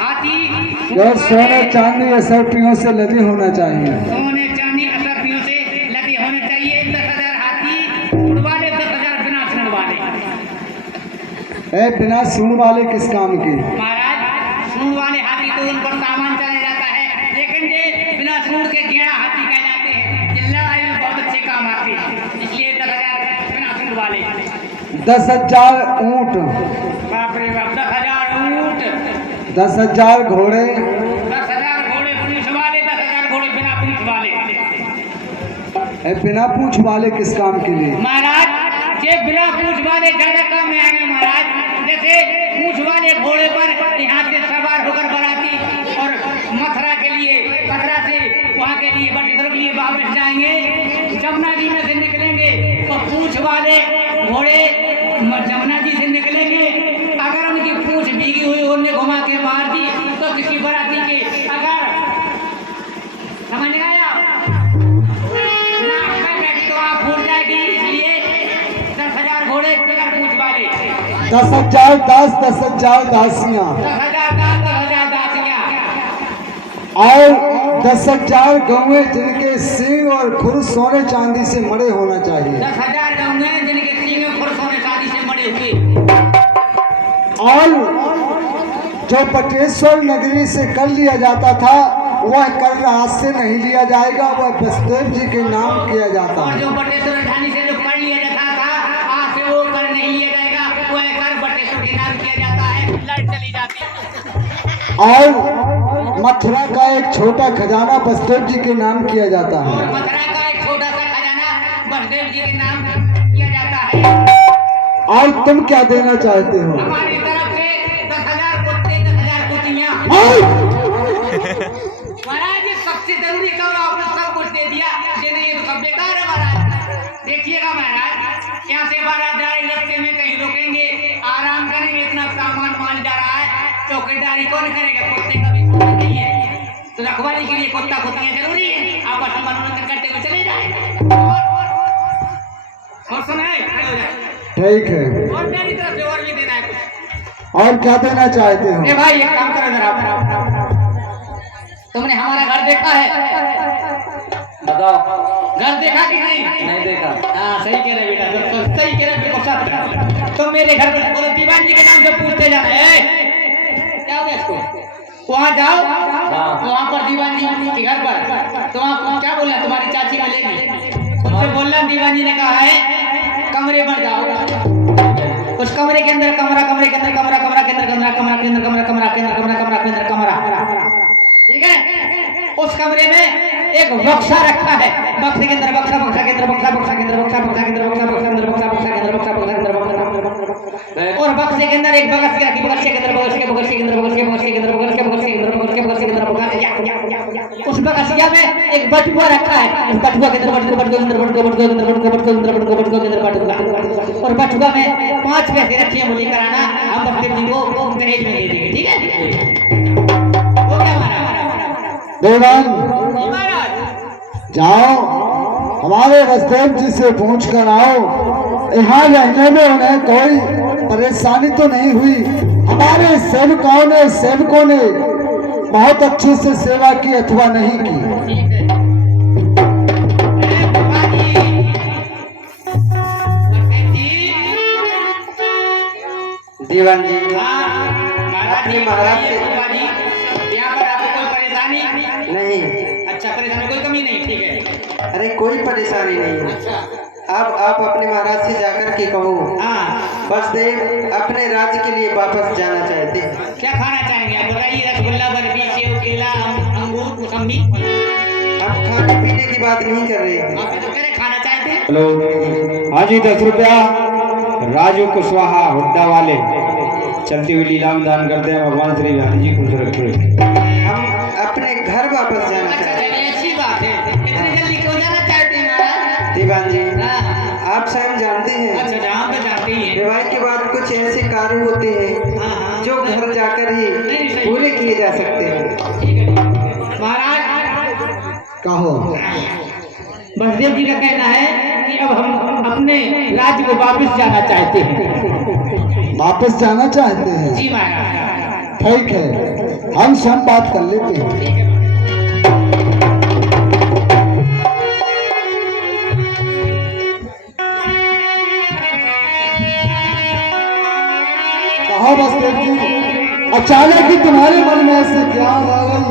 हाथी जो सोने चांदी असरपियों से लदे होना चाहिए। सोने चांदी असरपियों से लदे होने चाहिए। 10,000 हाथी उड़वाले, 10,000 बिना सुन वाले। ए बिना सुन वाले किस काम की? महाराज सूंड वाले हाथी तो उन पर सामान चला जाता है, लेकिन ये बिना सूंड के गेड़ा हाथी कहलाते हैं। ये लड़ाई में बहुत अच्छे काम आते हैं, इसलिए 10,000 बिना सूंड वाले। 10,000 ऊंट। बाप रे बाप, 10,000 ऊंट, 10,000 घोड़े, 10,000 घोड़े पुलिस वाले, 10,000 घोड़े बिना पुलिस वाले। ए बिना पूछ वाले किस काम के लिए? महाराज ये बिना पूछ वाले ज्यादा काम में आएंगे महाराज। जैसे पूछ वाले घोड़े पर यहाँ से सवार होकर बराती और मथुरा के लिए, मथुरा से वहाँ के लिए बटेश्वर के लिए वापस जाएंगे। जमुना जी में से निकलेंगे तो पूछ वाले घोड़े जमुना जी से निकलेंगे। अगर उनकी पूछ भीगी हुई उन्हें घुमा के मार दी तो किसी बराती के अगर समझ में आया तो आप भूल जाएगी। इसलिए 10,000 घोड़े बगैर पूछ वाले, 10,000 दास, 10,000 दासियां 10,000 दास, 10,000 दासियां और 10,000 गौएं जिनके सींग और खुर सोने चांदी से मड़े होना चाहिए। 10,000 गौएं जिनके सींग में खुर सोने चांदी से मड़े हुए। और जो बटेश्वर नगरी से कर लिया जाता था वह कर हाथ से नहीं लिया जाएगा, वह वसुदेव जी के नाम किया जाता और है। जो बटेश्वर राजधानी से जो कर लिया जाता था आज से वो कर नहीं लिया जाएगा, वह कर बटेश्वर के नाम किया जाता है। लाइट चली जाती है। और मथुरा का एक छोटा खजाना वसुदेव जी के नाम किया जाता और है। मथुरा का एक छोटा सा खजाना वसुदेव जी के नाम किया जाता है। और तुम क्या देना चाहते हो? हमारी तरफ से 10,000 कुत्ते, 10,000 कुतियां। महाराज ये सबसे जरूरी काम आपने सब कुछ दे दिया, ये नहीं है तो सब बेकार है महाराज। देखिएगा महाराज, यहाँ से 12 जाए रास्ते में कहीं रुकेंगे, आराम करेंगे। इतना सामान माल जा रहा है, चौकीदारी कौन करेगा? कुत्ते का भी नहीं है, तो रखवाली के लिए कुत्ता कुतियां जरूरी है। आपस में मनोरंजन करते हुए चले जाए। और सुना है ठीक है, और मेरी तरफ से और भी देना है कुछ। और क्या देना चाहते हो? ए भाई एक काम करो जरा, तुमने हमारा घर देखा है? बताओ। घर देखा कि नहीं? नहीं देखा। हाँ सही कह रहे बेटा, तो सही कह रहे बिल्कुल सब। तुम मेरे घर पर बोलो दीवान जी के नाम से पूछते जा रहे हैं, क्या हो गया इसको? वहाँ जाओ, वहाँ पर दीवान जी के घर पर तो वहाँ क्या बोलना, तुम्हारी चाची मिलेगी, उनसे बोलना दीवान जी ने कहा है कमरे पर जाओ। उस कमरे के अंदर कमरा, कमरे के अंदर कमरा, कमरा के अंदर कमरा, कमरा के अंदर कमरा, कमरा के अंदर कमरा, कमरा के अंदर कमरा, ठीक है? उस कमरे में एक बक्सा रखा है, बक्से के अंदर बक्सा, बक्सा के अंदर बक्सा, बक्सा के अंदर बक्सा, बक्सा के अंदर बक्सा, बक्सा के अंदर बक्सा, बक्सा के अंदर बक्सा, बक्सा के अंदर बक्सा, और बक्से के अंदर एक बक्से के रखी, बक्से के अंदर बक्से के बक्से के अंदर बक्से बक्से के अंदर बक्से बक्से के अंदर बक्से बक्से के अंदर बक्से, उस बक्सिया में एक बटुआ रखा है, उस बटुआ के अंदर बटुआ के अंदर बटुआ के अंदर बटुआ के अंदर बटुआ, और बटुआ में 5 पैसे रखिए, मुझे कराना, हम बक्से जी को दहेज में दे देंगे, ठीक है? वो क्या हमारा देवान जाओ हमारे वसुदेव जी से पूछ कर आओ, यहाँ रहने में उन्हें कोई परेशानी तो नहीं हुई। हमारे सेवकों ने बहुत अच्छे से सेवा की अथवा नहीं की। दीवान जी महाराज से यहाँ पर आपको कोई परेशानी नहीं, अच्छा, परेशानी कोई कमी नहीं, ठीक है? अरे कोई परेशानी नहीं है। अच्छा, आप अपने महाराज से जाकर के कहो हाँ, वसुदेव अपने राज्य के लिए वापस जाना चाहते हैं। क्या खाना चाहेंगे आप बताइए? रसगुल्ला, बर्फी, सेव, केला, अंगूर, मौसम्बी? हम खाने पीने की बात नहीं कर रहे हैं। आप तो कह रहे खाना चाहते हैं। हेलो, हाँ जी 10 रुपया राजू कुशवाहा हुड्डा वाले चलती हुई लीला में दान करते हैं। भगवान श्री गांधी जी खुश रखे। हम अपने घर वापस जाना अच्छा, चाहते हैं। ऐसी बात है, इतनी जल्दी क्यों जाना चाहते हैं महाराज? दीवान जी हाँ, आप स्वयं जानते हैं अच्छा, जहाँ पे जाते ही हैं। विवाह के बाद कुछ ऐसे कार्य होते हैं हाँ, हाँ, जो घर जाकर ही पूरे किए जा सकते हैं। ठीक है महाराज, कहो वसुदेव जी का कहना है कि अब हम अपने राज्य को वापस जाना चाहते हैं। वापस जाना चाहते हैं? जी महाराज। ठीक है, हम सब बात कर लेते हैं। कहो वसुदेव जी, अचानक ही तुम्हारे मन में ऐसे क्या आ गई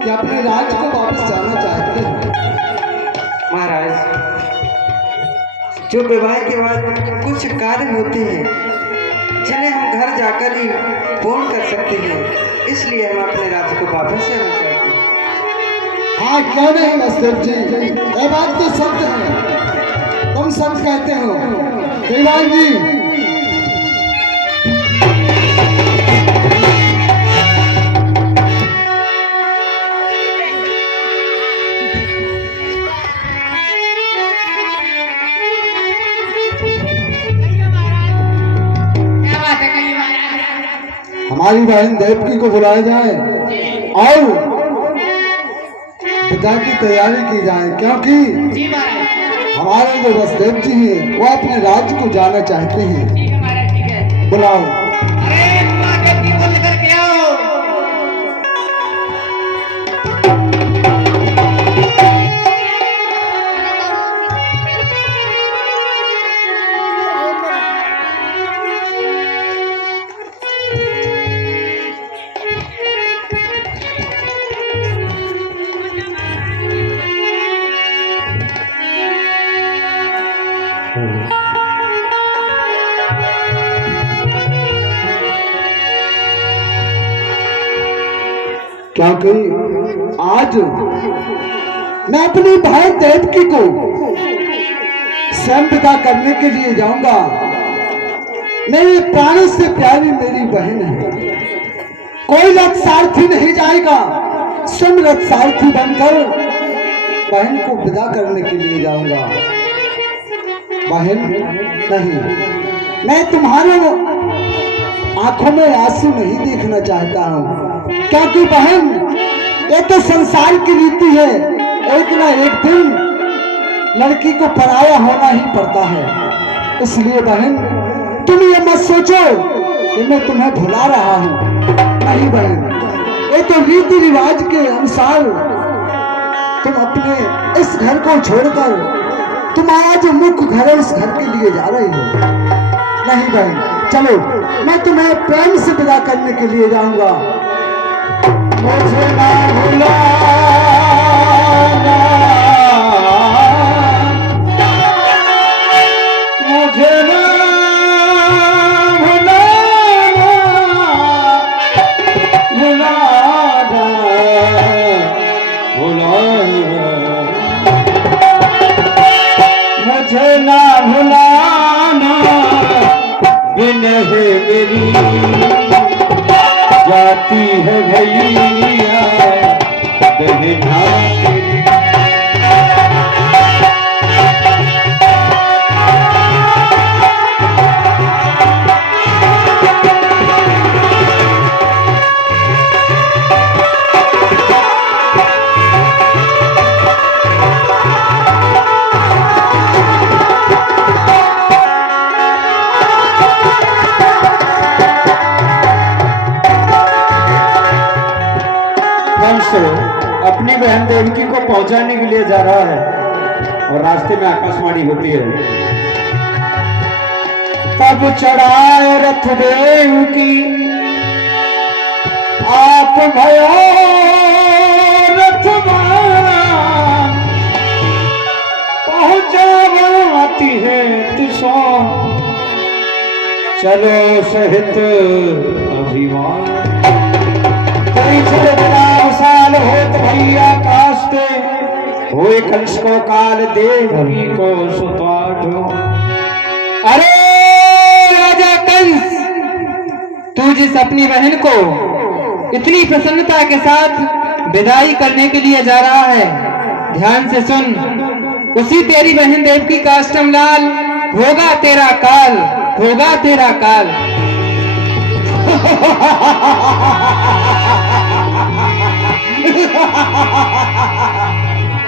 कि अपने राज्य को वापस जाना चाहते हैं? महाराज, जो विवाह के बाद कुछ कार्य होते हैं जिन्हें हम घर जाकर ही पूर्ण कर सकते हैं, इसलिए हम अपने राज्य को वापस जाना चाहते हैं। हाँ क्यों नहीं वसुदेव जी, ये बात तो सत्य है, तुम सब कहते हो। दीवान जी हमारी बहन देवकी को बुलाया जाए और पिता की तैयारी की जाए, क्योंकि जी महाराज। हमारे जो वसुदेव जी हैं वो अपने राज्य को जाना चाहते हैं। ठीक है महाराज, ठीक है। बुलाओ। अरे माँ देवकी को लेकर के आओ। क्योंकि आज मैं अपनी बहन देवकी को स्वयं विदा करने के लिए जाऊंगा। मेरे प्राणों से प्यारी मेरी बहन है, कोई रथ सारथी नहीं जाएगा, स्वयं रथ सारथी बनकर बहन को विदा करने के लिए जाऊंगा। बहन नहीं, मैं तुम्हारे आंखों में आंसू नहीं देखना चाहता हूँ, क्योंकि बहन ये तो संसार की रीति है, एक ना एक दिन लड़की को पराया होना ही पड़ता है। इसलिए बहन तुम ये मत सोचो कि मैं तुम्हें भुला रहा हूँ, नहीं बहन, ये तो रीति रिवाज के अनुसार तुम अपने इस घर को छोड़कर तुम्हारा जो मुख्य घर है उस घर के लिए जा रही हो। नहीं बहन, चलो मैं तुम्हें प्रेम से विदा करने के लिए जाऊंगा। मुझे ना भुलाना, मुझे ना भुलाना, भुलाना, भुलाना, मुझे ना भुलाना, बिन है मेरी जाती है भैया बहना तेरी। अपनी बहन देवकी को पहुंचाने के लिए जा रहा है और रास्ते में आकाशवाणी होती है। तब चढ़ाए रथ देवकी आप भयो रथवान, पहुंचाती है तुसो चलो सहित अभिमान। साल होत भैया कास्ते होए कंस को काल देवकी को सुपाठो। अरे राजा कंस, तू जिस अपनी बहन को इतनी प्रसन्नता के साथ विदाई करने के लिए जा रहा है, ध्यान से सुन, उसी तेरी बहन देवकी का अष्टम लाल होगा तेरा काल, होगा तेरा काल।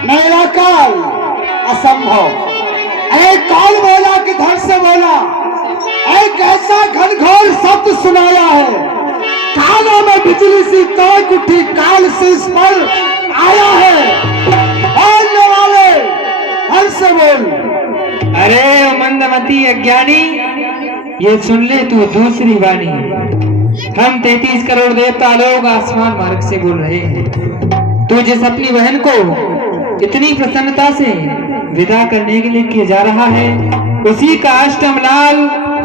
मेरा काल असंभव। अरे काल बोला कि धड़ से बोला, एक ऐसा घनघोर शब्द सुनाया है, कानों में बिजली सी तड़क उठी, काल से इस पर आया है। बोलने वाले धड़ से बोल। अरे ओ मंदमती अज्ञानी, ये सुन ले तू दूसरी वाणी। हम 33 करोड़ देवता लोग आसमान मार्ग से बोल रहे हैं। तू जिस अपनी बहन को इतनी प्रसन्नता से विदा करने के लिए किया जा रहा है, उसी का अष्टम लाल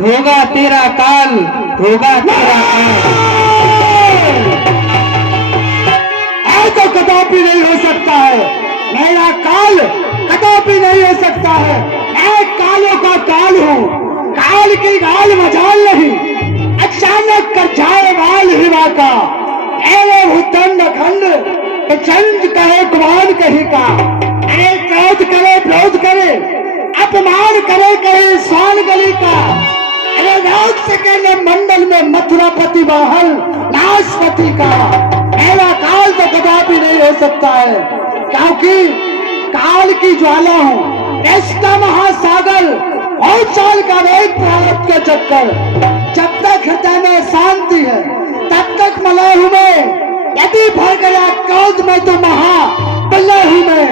होगा तेरा काल, होगा तेरा काल। ऐसा कदापि नहीं हो सकता है, मेरा काल कदापि नहीं हो सकता है। मैं कालों का काल हूँ, काल की गाल मजाल नहीं, अचानक कर जाए वाल हिवा का। एवं भूतंड खंड चंद कहे गुमान कहीं का। अरे क्रोध करे विरोध करे, अपमान करे कहे स्वान गली का। अरे रात सेकेंड मंडल में मथुरापति बाहर नाशपति का। मेरा काल तो कदापि नहीं हो सकता है, क्योंकि काल की ज्वाला हूँ, ऐसा महासागर और चाल का वेग प्रारब्ध का चक्कर। जब तक हृदय में शांति है तब तक मलय हूँ मैं, यदि भर गया क्रोध में तो महाप्रलय हूँ मैं।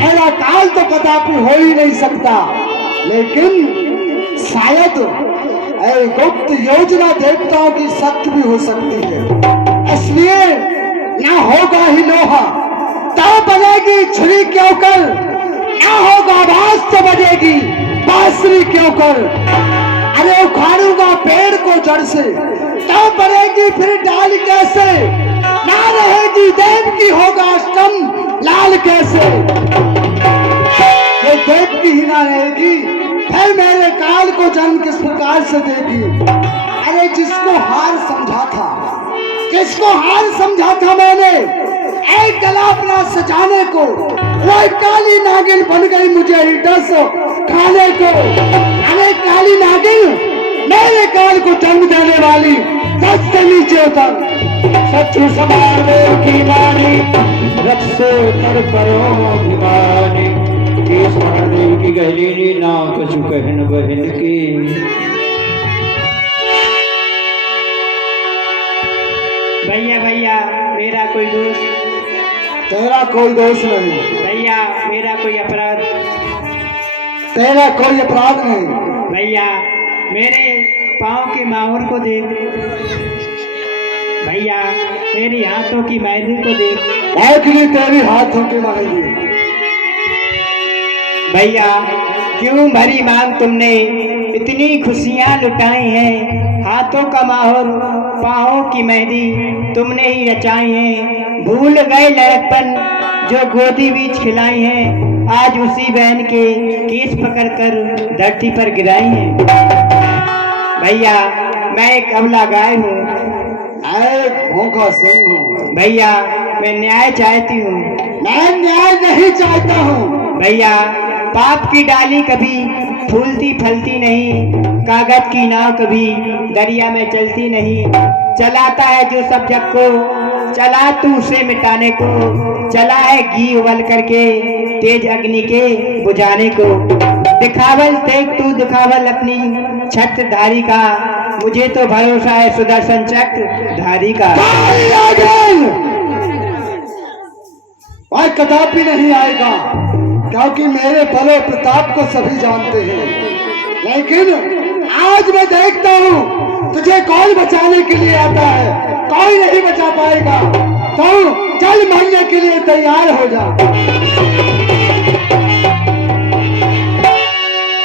मेरा काल तो कदापि हो ही नहीं सकता, लेकिन शायद गुप्त योजना देवताओं की सत्य भी हो सकती है। इसलिए ना होगा ही लोहा तो बनेगी छुरी क्यों कर, ना होगा आवाज तो बजेगी बांसुरी क्यों कर। अरे उखाड़ूंगा पेड़ को जड़ से तो बनेगी फिर डाल कैसे, ना रहेगी देव की होगा अष्टम लाल कैसे। ये देव की ही ना रहेगी फिर मेरे काल को जन्म किस प्रकार से देगी। अरे जिसको हार समझा था, जिसको हार समझा था मैंने एक गला अपना सजाने को, वो काली नागिन बन गई मुझे ही डस खाने को। अरे काली नागिन मेरे काल को जन्म देने वाली, सच से नीचे उतर। शत्रु समार देव की वाणी, रथ से कर परो अभिमानी। केस महादेव की गहलीनी ना कछु कहन बहन की। भैया भैया मेरा कोई दोष, तेरा कोई दोष नहीं, भैया मेरा कोई अपराध, तेरा कोई अपराध नहीं। भैया मेरे पाँव के माहौर को देख, भैया मेरी हाथों की मेहंदी को देख, देखली तेरी हाथों की मेहंदी। भैया क्यों भरी मांग तुमने इतनी खुशियाँ लुटाई हैं, हाथों का माहौर पाँवों की मेहंदी तुमने ही रचाई है। भूल गए लड़कपन जो गोदी बीच खिलाई है, आज उसी बहन के केस पकड़कर धरती पर गिराई है। भैया मैं एक अबला गाय हूँ। मैं भूखा सिंह हूँ। भैया मैं न्याय चाहती हूँ। मैं न्याय नहीं चाहता हूँ। भैया पाप की डाली कभी फूलती फलती नहीं, कागज की नाव कभी दरिया में चलती नहीं। चलाता है जो सब जग को, चला तू उसे मिटाने को। चला है घी उबल करके तेज अग्नि के बुझाने को। दिखावल देख तू दिखावल अपनी छत्र धारी का, मुझे तो भरोसा है सुदर्शन चक्र धारी का। वह कदापि नहीं आएगा, क्योंकि मेरे बलो प्रताप को सभी जानते हैं। लेकिन आज मैं देखता हूँ तुझे कौन बचाने के लिए आता है। कोई नहीं बचा पाएगा, तो चल मरने के लिए तैयार हो जा।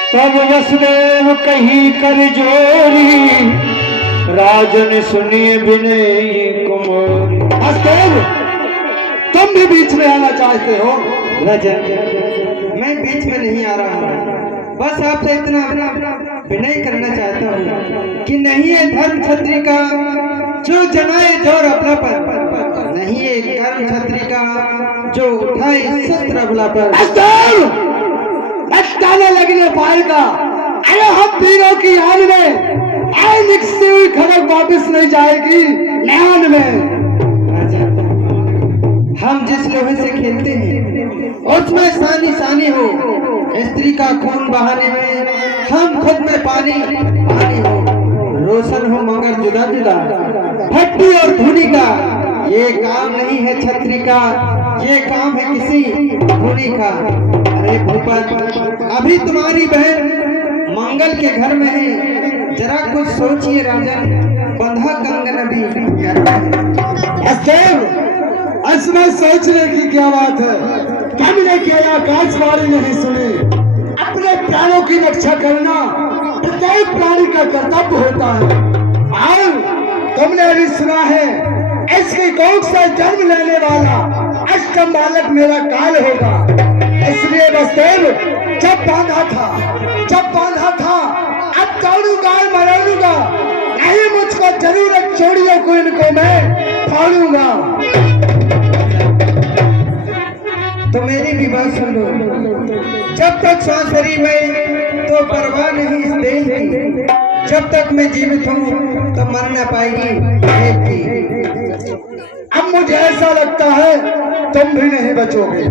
तब वसुदेव कहीं कर जोरी, राजन सुनिए विनय कुमारी। वसुदेव, तुम भी बीच में आना चाहते हो? राजन, मैं बीच में नहीं आ रहा हूँ, बस आपसे इतना विनय करना चाहता हूँ कि नहीं है धर्म क्षत्रिय का जो जनाए जोर अपना पर, नहीं है कर्म क्षत्रिय का जो उठाए शस्त्र अपना पर। ताला लगने पाएगा। अरे हम वीरों की याद में निकसी हुई खड़क वापस नहीं जाएगी मैदान में। हम जिस लोहे से खेलते हैं उसमें सानी सानी हो, स्त्री का खून बहाने में हम खुद में पानी पानी हो। रोशन हो मगर जुदा जुदा, भट्टी और धूनी का ये काम नहीं है छत्री का, ये काम है किसी धूनी का। अरे भूपत, अभी तुम्हारी बहन मंगल के घर में है, जरा कुछ सोचिए राजन, बंधा कंगन अभी घर में है। इसमें सोचने की क्या बात है? हमने क्या आकाशवाणी नहीं सुनी? अपने प्राणों की रक्षा करना प्रत्येक प्राणी का कर्तव्य होता है। और तुमने भी सुना है इसकी कोख से जन्म लेने वाला अष्टम बालक मेरा काल होगा। इसलिए वसुदेव, जब बांधा था अब दौड़ूंगा मरूंगा, नहीं मुझको जरूरत चोरियों को इनको मैं फाड़ूंगा। तो मेरी भी बात सुन लो, जब तक श्वास शरीर में तो परवाह नहीं इस देह की, जब तक मैं जीवित हूँ तो मर न पाएगी देह की। अब मुझे ऐसा लगता है तुम भी नहीं बचोगे।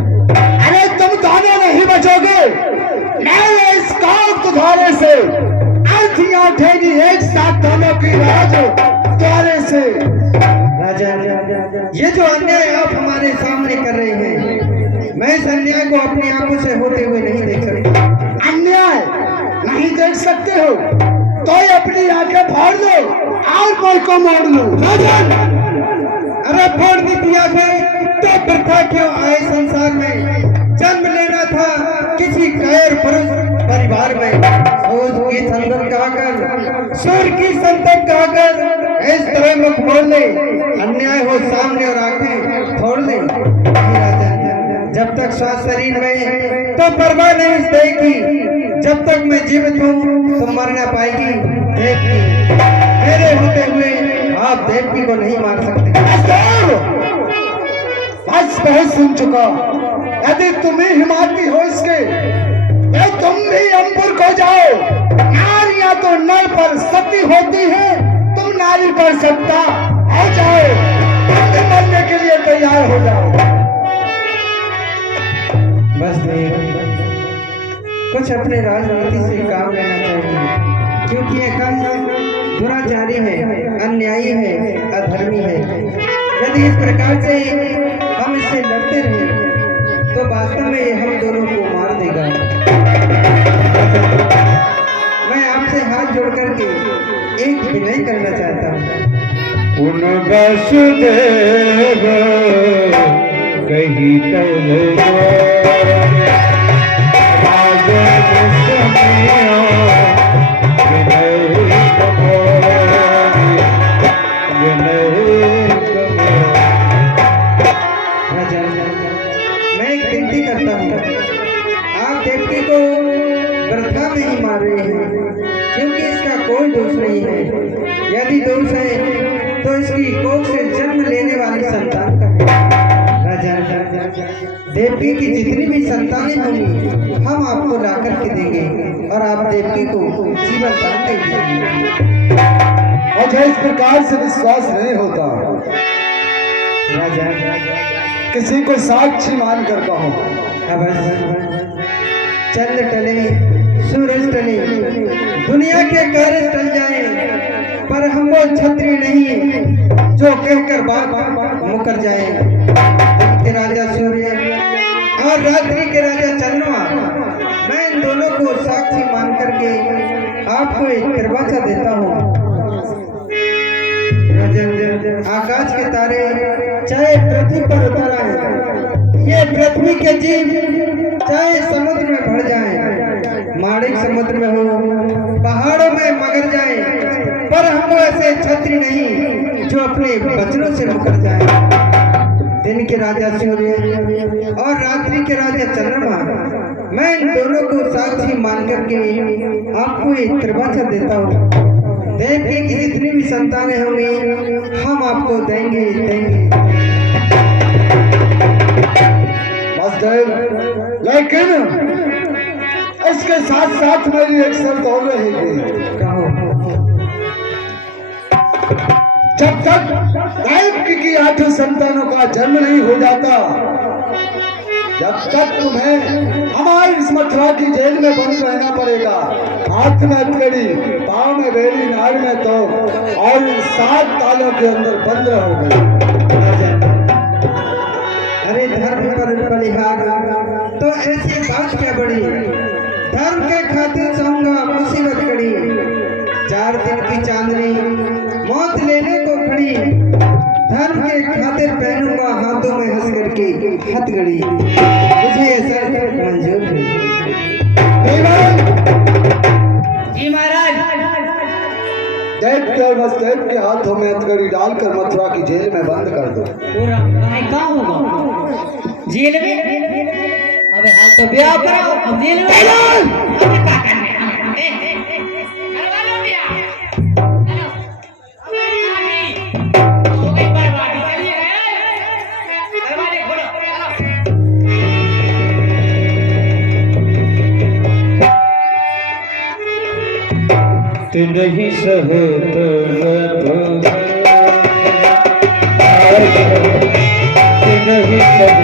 अरे तुम दोनों नहीं बचोगे। मैं इस काक द्वारे से अर्थियां उठेगी एक साथ दोनों की राज द्वारे से। राजा, ये जो अन्याय आप हमारे सामने कर रहे हैं, मैं इस अन्याय को अपनी आंखों से होते हुए नहीं देख सकता। अन्याय नहीं देख सकते हो तो अपनी आंखें फाड़ लो और कोई को मार लो। अरे फोड़ दी थी आंखें तो फिर था क्यों आए संसार में? जन्म लेना था किसी गैर पुरुष परिवार में। सूर की संतन कहकर, सूर की संतन कहकर इस तरह मुख मोड़ ले, अन्याय हो सामने और आंखें फोड़ ले। जब तक श्वास शरीर में तो परवाह नहीं इस देह की, जब तक मैं जीवित हूँ तो मर न पाएगी देव की। मेरे होते हुए आप देवकी को नहीं मार सकते। बस बहुत सुन चुका। यदि तुम्हें हिमाती हो इसके तो तुम भी अंपुर को जाओ। नारियां तो नर पर सती होती है, तुम नारी पर सत्ता हो जाओ। तुम भी मरने के लिए तैयार हो जाओ। बस कुछ अपने राजनीति से काम लेना चाहिए, क्योंकि ये काम दुराचारी है, अन्यायी है, अधर्मी है। यदि इस प्रकार से हम इससे लड़ते रहे तो वास्तव में ये हम दोनों को मार देगा। मैं आपसे हाथ जोड़ करके एक विनय करना चाहता हूँ। उन वसुदेव कही मैं एक विनती करता हूँ, आप देवकी को वृथा में ही मार रहे हैं, क्योंकि इसका कोई दोष नहीं है। तो इसकी कोख से जन्म लेने वाली संतान का है। राजा, देवकी की जितनी भी संतानें होंगी हम आपको ला करके देंगे और आप देवकी को जीवन दान देंगे। मुझे इस प्रकार से विश्वास नहीं होता। राजा, किसी को साक्षी मान कर कहो। अब चंद टले, सूरज टले, दुनिया के कार्य टल जाए, पर हम वो छत्री नहीं जो कहकर बात मुकर जाए। दिन के राजा सूर्य और रात्रि के राजा चंद्रमा, मैं इन दोनों को साक्षी मान करके आपको एक दरवाजा देता हूँ। आकाश के तारे चाहे पृथ्वी पर उतर आए, ये पृथ्वी के जीव चाहे समुद्र में भर जाए, माणिक समुद्र में हो, पहाड़ों में मगर जाए, पर हम ऐसे छत्री नहीं जो अपने वचनों से मुकर जाए। दिन के राजा सूर्य और रात्रि के राजा चंद्रमा, मैं इन दोनों को साक्षी मान करके आपको एक दरवाजा देता हूँ। देवकी की जितनी भी संतानें होंगी हम आपको देंगे। लेकिन इसके साथ साथ मेरी एक शर्त और रहेगी। जब तक देवकी की 8 संतानों का जन्म नहीं हो जाता, जब तक तुम्हें हमारी इस मथुरा की जेल में बंद रहना पड़ेगा। हाथ में हथकड़ी, पाँव में बेड़ी, नाड़ में तो और 7 तालों के अंदर बंद रहोगे। अरे धर्म पर बलिहार, तो ऐसी बात क्या बड़ी, धर्म के खातिर चाहूंगा मुसीबत कड़ी। 4 दिन की चांदनी मौत लेने को खड़ी, धर्म के खातिर पहनूंगा हाथों में हंस करके हथकड़ी। मुझे ऐसा मंजूर है। जी महाराज। देव के और मस्तैब के हाथों में हथकड़ी डालकर मथुरा की जेल में बंद कर दो। पूरा क्या होगा जेल में? अबे हाल तो ब्याह करो, अब जेल में अबे क्या करने? करवा लो ब्याह। हेलो, हो गई बर्बादी, चलिए दरवाजे खोलो। तिनहि सहत तिनहि सहत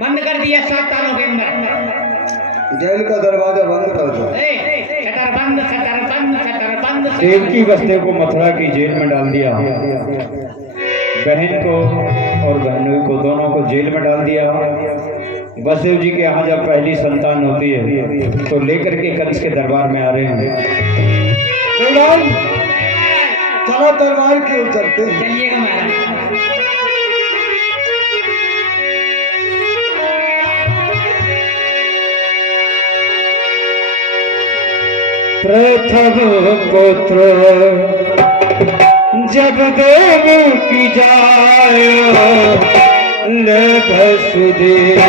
बंद कर दिया 7 तालों के अंदर। जेल का दरवाजा बंद कर दो। शटर बंद, शटर बंद, शटर बंद। देवकी बस्ते को मथुरा की जेल में डाल दिया। बहन को और बहनोई को दोनों को जेल में डाल दिया। वसुदेव जी के यहाँ जब पहली संतान होती है तो लेकर के कंस के दरबार में आ रहे हैं। चलो दरबार की ओर चलते हैं। चलिएगा महाराज। प्रथम पुत्र जब देव की जाय वसुदेव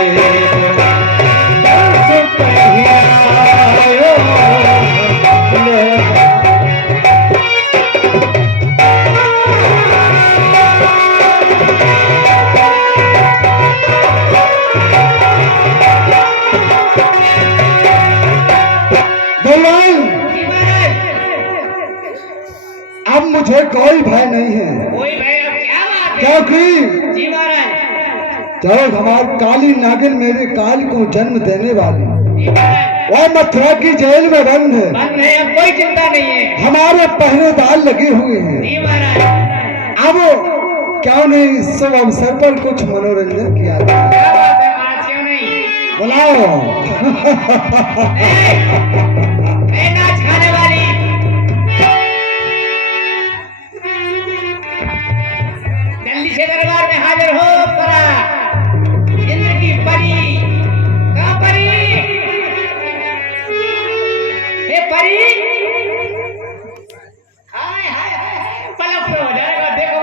अब मुझे कोई भय नहीं है, कोई भय अब क्या बात है? क्योंकि जी महाराज। जब हमारी काली नागिन मेरे काल को जन्म देने वाली जी महाराज। वह मथुरा की जेल में बंद है। बंद है, अब कोई चिंता नहीं है। हमारे पहरेदार लगे हुए हैं। जी महाराज। अब क्या नहीं इस सब अवसर पर कुछ मनोरंजन किया जाए। क्या बात है महाराज, क्यों नहीं? बुलाओ। ए नाच खाने वाली, जल्दी से दरबार में हाजिर हो। परा इंद्र की परी, कहाँ परी? हे परी, हाय हाय हाय, पलक पे हो जाएगा, देखो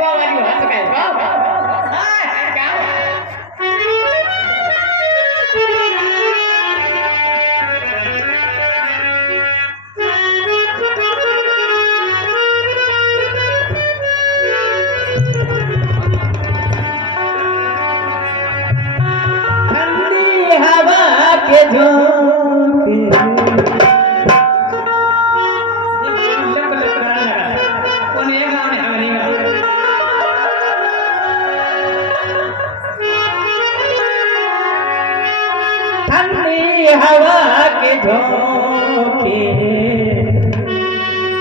हवा के झोंके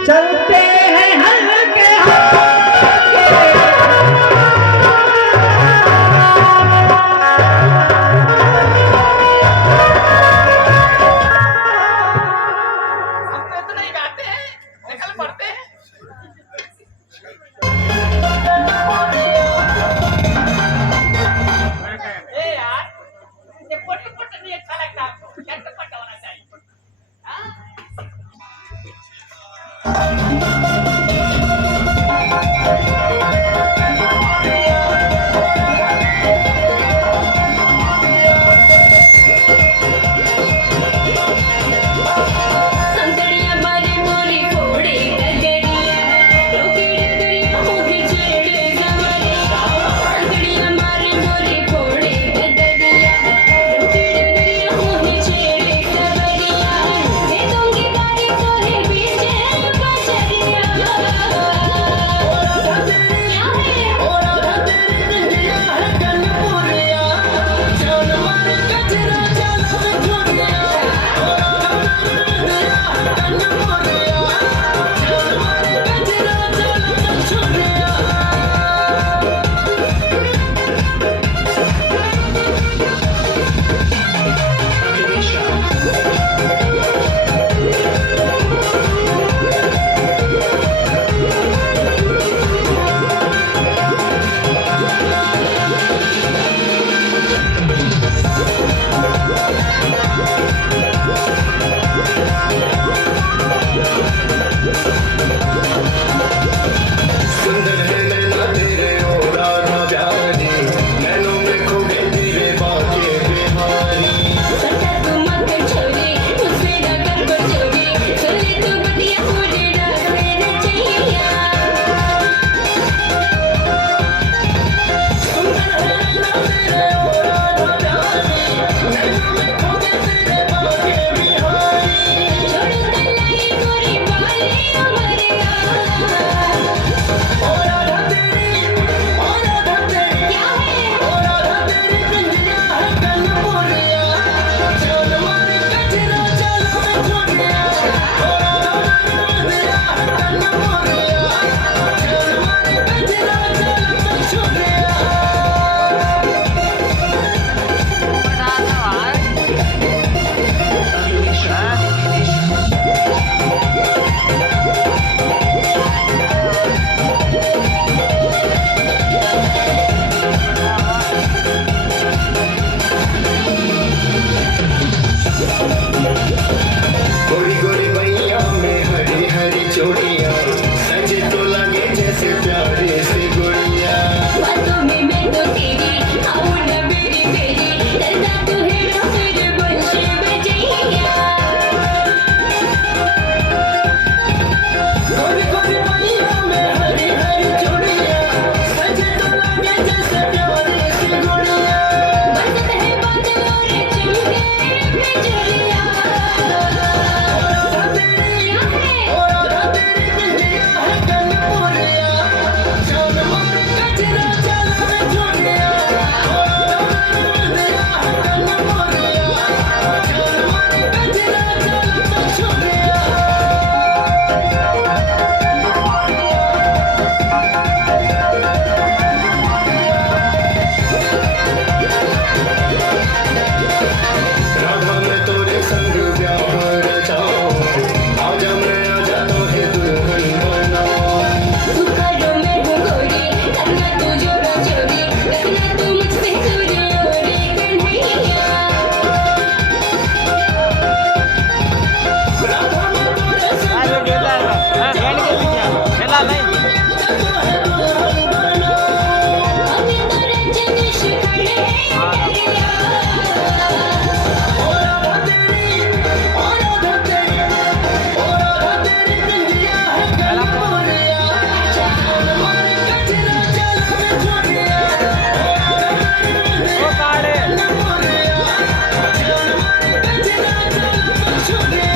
चलते हैं हल्के संतड़िया मारे मोरी फोड़े गगरिया रोके डगरिया मोहे छेड़े गवरिया संतड़िया मारे मोरी फोड़े गगरिया रोके डगरिया मोहे छेड़े गवरिया दे दूंगी गाड़ी तोहे पीछे बजरिया क्या है ओरा तेरे दिया है कनपुरिया जान मारे कचरा चलो छोड़िया सुंदर है नैना तेरे और आना प्यारी, नैनों में खो गई तेरे बाके बिहारी। सटा तू मत छोड़ी मुझसे न कर बचोगी चले तू बतिया मुझे डर मेरे चाहिए सुंदर है नैना तेरे और आना प्यारी, नैनों में खो गई तेरे बाके बिहारी। छोड़ दे लाई गोरी बाली उमरिया और आधा तेरी क्या है और आधा तेरी पिंजरा है कनपुरिया, जान मारे कचरा चलो मैं छोड़िया। और आधा तेरी है कनपुरिया, जान मारे कचरा चलो मैं छोड़िया। गोरी गोरी भैया में हरी हरी चोटियां, सजे तो लगे जैसे प्यारे से गुड़िया। बातों में मैं तो तेरी आऊं न मेरी मेरी डरता तू है ना फिर बंशे बजैया गोरी गोरी भैया में हरी हरी चोटियां, सजे तो लगे जैसे प्यारे से गुड़िया। बरसत है बादल और चमके बिजलियां क्या है और आधा तेरी पिंजरा है कनपुरिया, जान मारे कचरा चलो मैं छोड़िया। और आधा तेरी है कनपुरिया, जान मारे कचरा चलो मैं छोड़िया। राधा मैं तोरे संग ब्याह रचाऊं, आजा मैं आजा तोहे दुल्हन बनाऊं। तू करो मैं हूँ गोरी करना तू जोड़ा जोड़ी रखना तू मुझसे दूरी और कन्हैया राधा मैं तोरे संग ब्याह रचाऊं, दुल्हन बनाऊं। अभी तो रंजन खड़े हैं और आधा तेरी पिंजरा है कनपुरिया, जान मारे कचरा चलो मैं छोड़िया। और आधा तेरी है कनपुरिया, जान मारे कचरा चलो मैं छोड़िया।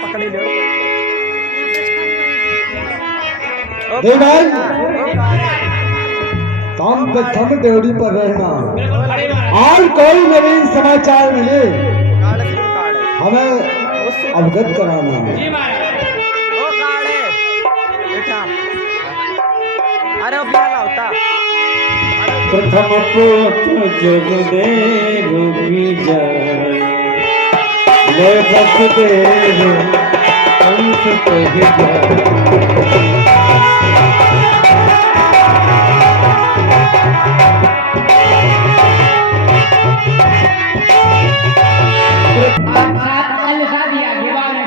पकड़ी ले देवान काम पे थम ड्यूटी पर रहना और कोई नवीन समाचार मिले हमें अवगत कराना। अरे होता प्रथम पुत्र जगदेव विजय ले वसुदेव कंस कहि जय।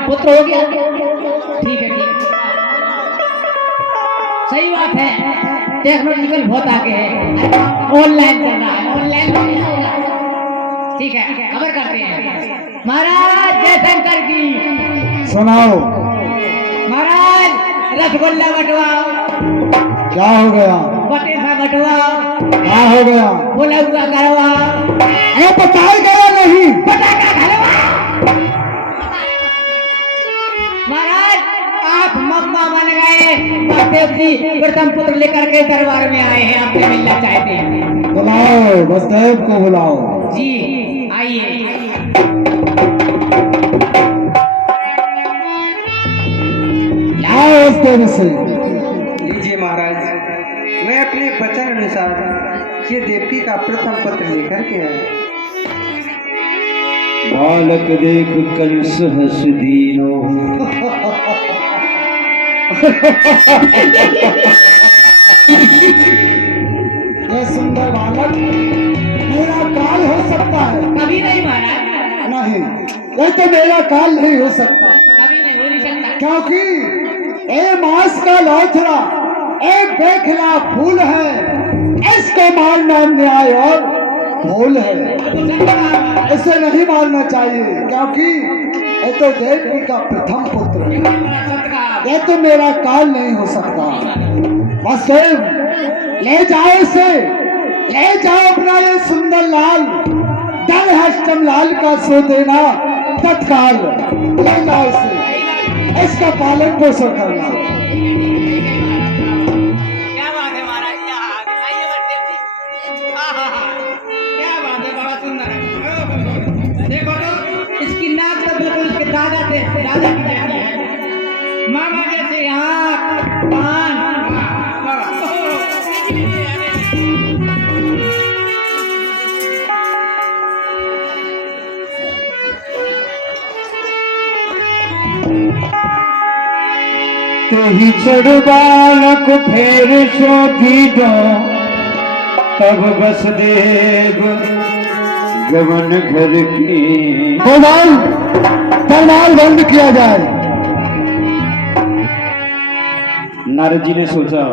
पुत्र हो गया। ठीक है सही बात है, टेक्नोलॉजिकल बहुत आगे है, ऑनलाइन चल रहा है, ऑनलाइन ठीक है। खबर करते हैं महाराज जयशंकर की। सुनाओ महाराज रसगुल्ला बटवाओ। क्या हो गया? बटेसा बटवाओ। क्या हो गया? बोला हुआ करवाओ। अरे बताया गया नहीं। पटाखा खलवाओ। महाराज आप मम्मा बन गए, महादेव जी प्रथम पुत्र लेकर के दरबार में आए हैं, आपसे मिलना चाहते हैं। बुलाओ वसुदेव को बुलाओ। जी आइए। आओ वसुदेव से। लीजिए महाराज, मैं अपने वचन अनुसार ये देवकी का प्रथम पत्र लेकर के आया। बालक देख कंस हस दीनो ये सुंदर बालक मेरा काल हो सकता है। कभी नहीं महाराज, नहीं, ये तो मेरा काल नहीं हो सकता, कभी नहीं हो नहीं सकता। क्योंकि ये मांस का लोथड़ा एक बेखला फूल है, इसको मारना न्याय और भूल है। इसे नहीं मारना चाहिए, क्योंकि ये तो देवी का प्रथम पुत्र है। ये तो मेरा काल नहीं हो सकता। वसुदेव ले जाओ इसे, ले जाओ अपना ये सुंदर लाल दल हस्तम लाल का सो देना तत्काल। ले जाओ इसे, इसका पालन पोषण करना। क्या बात है महाराज, आइए बच्चे जी। क्या बात है, बड़ा सुंदर है। देखो तो इसकी नाक तो बिल्कुल इसके दादा की जैसी है, मामा जैसे आँख कान। तेहि चढ़ बालक फेर शोधी दो तब वसुदेव गवन घर की। दरबार बंद किया जाए। नारद जी ने सोचा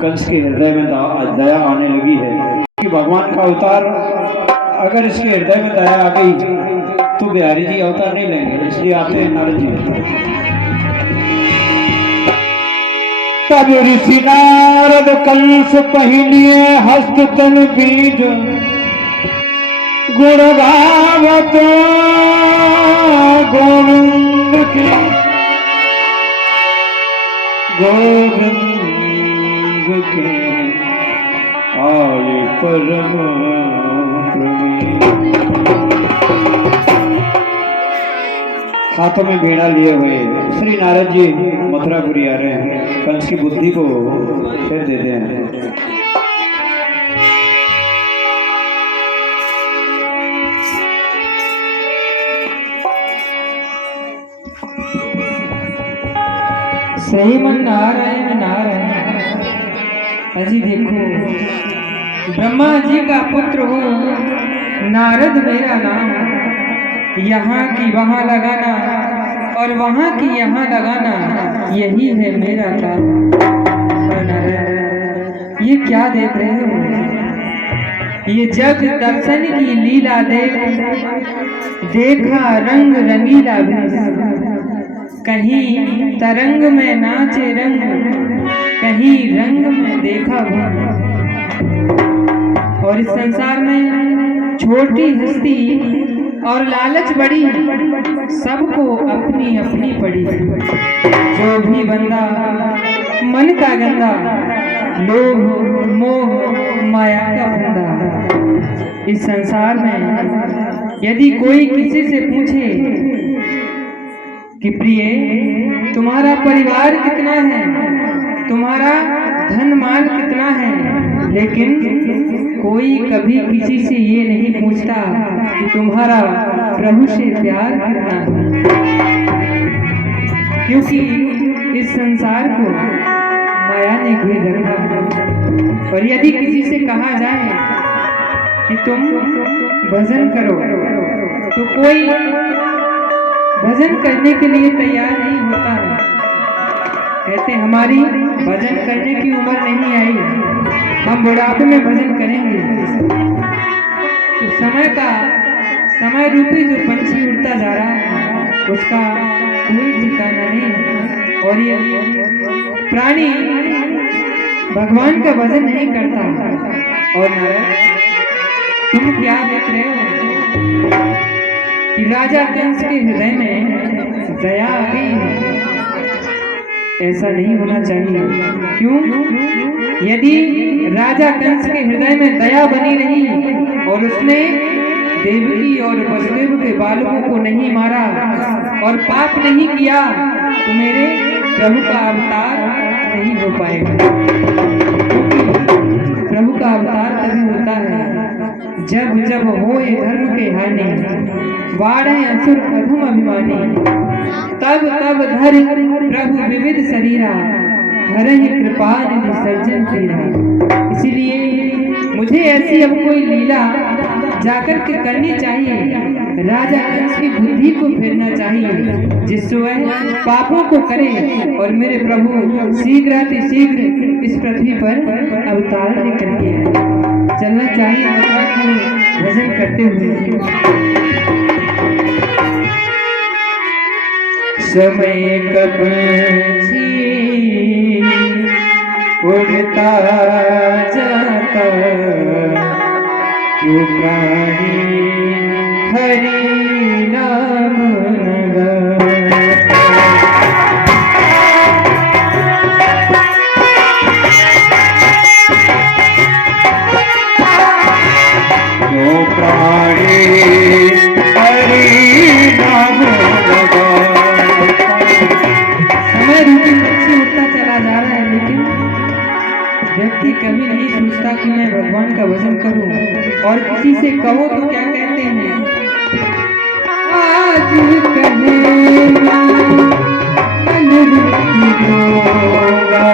कंस के हृदय में दया आने लगी है कि भगवान का अवतार अगर इसके हृदय में दया आ गई तो बिहारी जी अवतार नहीं लेंगे, इसलिए आते हैं नारद जी। तब ऋषि नारद कंस पहिलिए हस्त तन बीज गुण गावत गोविंद की। गोविंद के आए परम प्रवीण। हाथों में बीड़ा लिए हुए श्री नारद जी मथुरापुरी आ रहे हैं, कंस की बुद्धि को फेर देते हैं। श्रीमन नारायण नारायण। अजी देखो ब्रह्मा जी का पुत्र हो, नारद मेरा नाम, यहाँ की वहाँ लगाना और वहाँ की यहाँ लगाना, यही है मेरा काम। और नारायण ये क्या देख रहे हो? ये जग दर्शन की लीला देखा रंग रंगीला भी। कहीं तरंग में नाचे रंग, कहीं रंग में देखा भंग। और इस संसार में छोटी हस्ती और लालच बड़ी, सबको अपनी अपनी पड़ी। जो भी बंदा मन का गंदा, लोभ मोह माया का फंदा। इस संसार में यदि कोई किसी से पूछे कि प्रिय तुम्हारा परिवार कितना है, तुम्हारा धन माल कितना है, लेकिन कोई कभी किसी से ये नहीं पूछता कि तुम्हारा प्रभु से प्यार कितना है, क्योंकि इस संसार को माया ने घेर रखा है। और यदि किसी से कहा जाए कि तुम भजन करो, तो कोई भजन करने के लिए तैयार नहीं होता है। कहते हमारी भजन करने की उम्र नहीं आई, हम बुढ़ापे में भजन करेंगे। तो समय रूपी जो पंछी उड़ता जा रहा है, उसका कोई ठिकाना नहीं। और ये प्राणी भगवान का भजन नहीं करता। और नारद, तुम क्या देख रहे हो कि राजा कंस के हृदय में दया आ गई है? ऐसा नहीं होना चाहिए। क्यों? यदि राजा कंस के हृदय में दया बनी रही और उसने देवकी और वसुदेव के बालकों को नहीं मारा और पाप नहीं किया, तो मेरे प्रभु का अवतार नहीं हो पाएगा। प्रभु का अवतार तभी होता है जब जब होए धर्म के हानि, वाढ़े असुर अधम अभिमानी, तब तब धरि प्रभु विविध शरीरा, हरहि कृपा निधि सज्जन तेरा। इसीलिए मुझे ऐसी अब कोई लीला जाकर के करनी चाहिए, राजा कंस की बुद्धि को फेरना चाहिए, जिससे वह पापों को करे और मेरे प्रभु शीघ्र इस पृथ्वी पर अवतार लेकर के चलना चाहिए, मथुरा को भजन करते हुए। समय कब उड़ता जाता, क्यों प्राणी हरि नाम नगाता। क्यों प्राणी हरि नाम नगाता। समय रूपी पक्षी उड़ता चला जा रहा है, लेकिन व्यक्ति कभी नहीं सोचता कि मैं भगवान का भजन करूं। और किसी से कहो तो क्या कहते हैं, आज कहना कल होगा,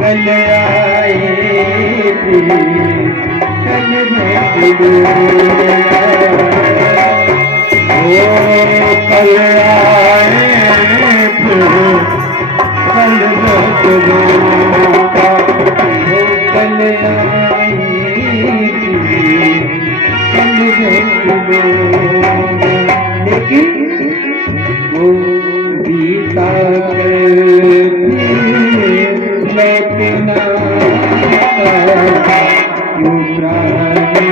कल आए कल कल आए लेकिन वो गीता लौटना क्यों प्राणी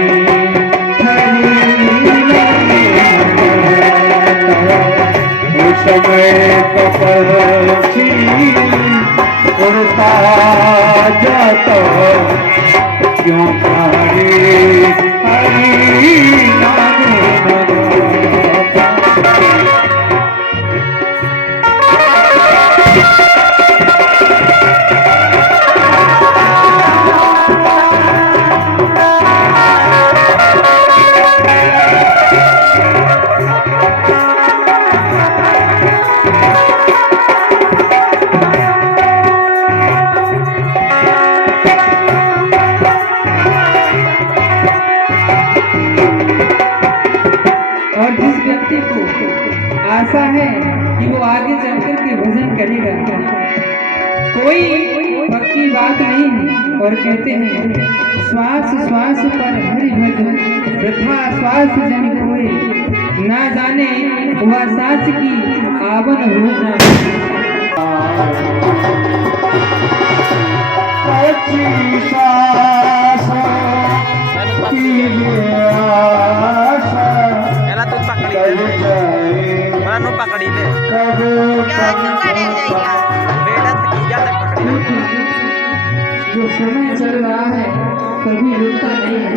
समय कपी उड़ता जाता, क्यों प्राणी हरि नाम नगाता। आशा है कि वो आगे चलकर के भजन करेगा, कोई पक्की बात नहीं है। और कहते हैं श्वास श्वास पर हरि भजन, वृथा श्वास जन खोए, ना जाने वह सांस की आवन हो ना। पकड़ी ले बेटा कभी रुकता नहीं है।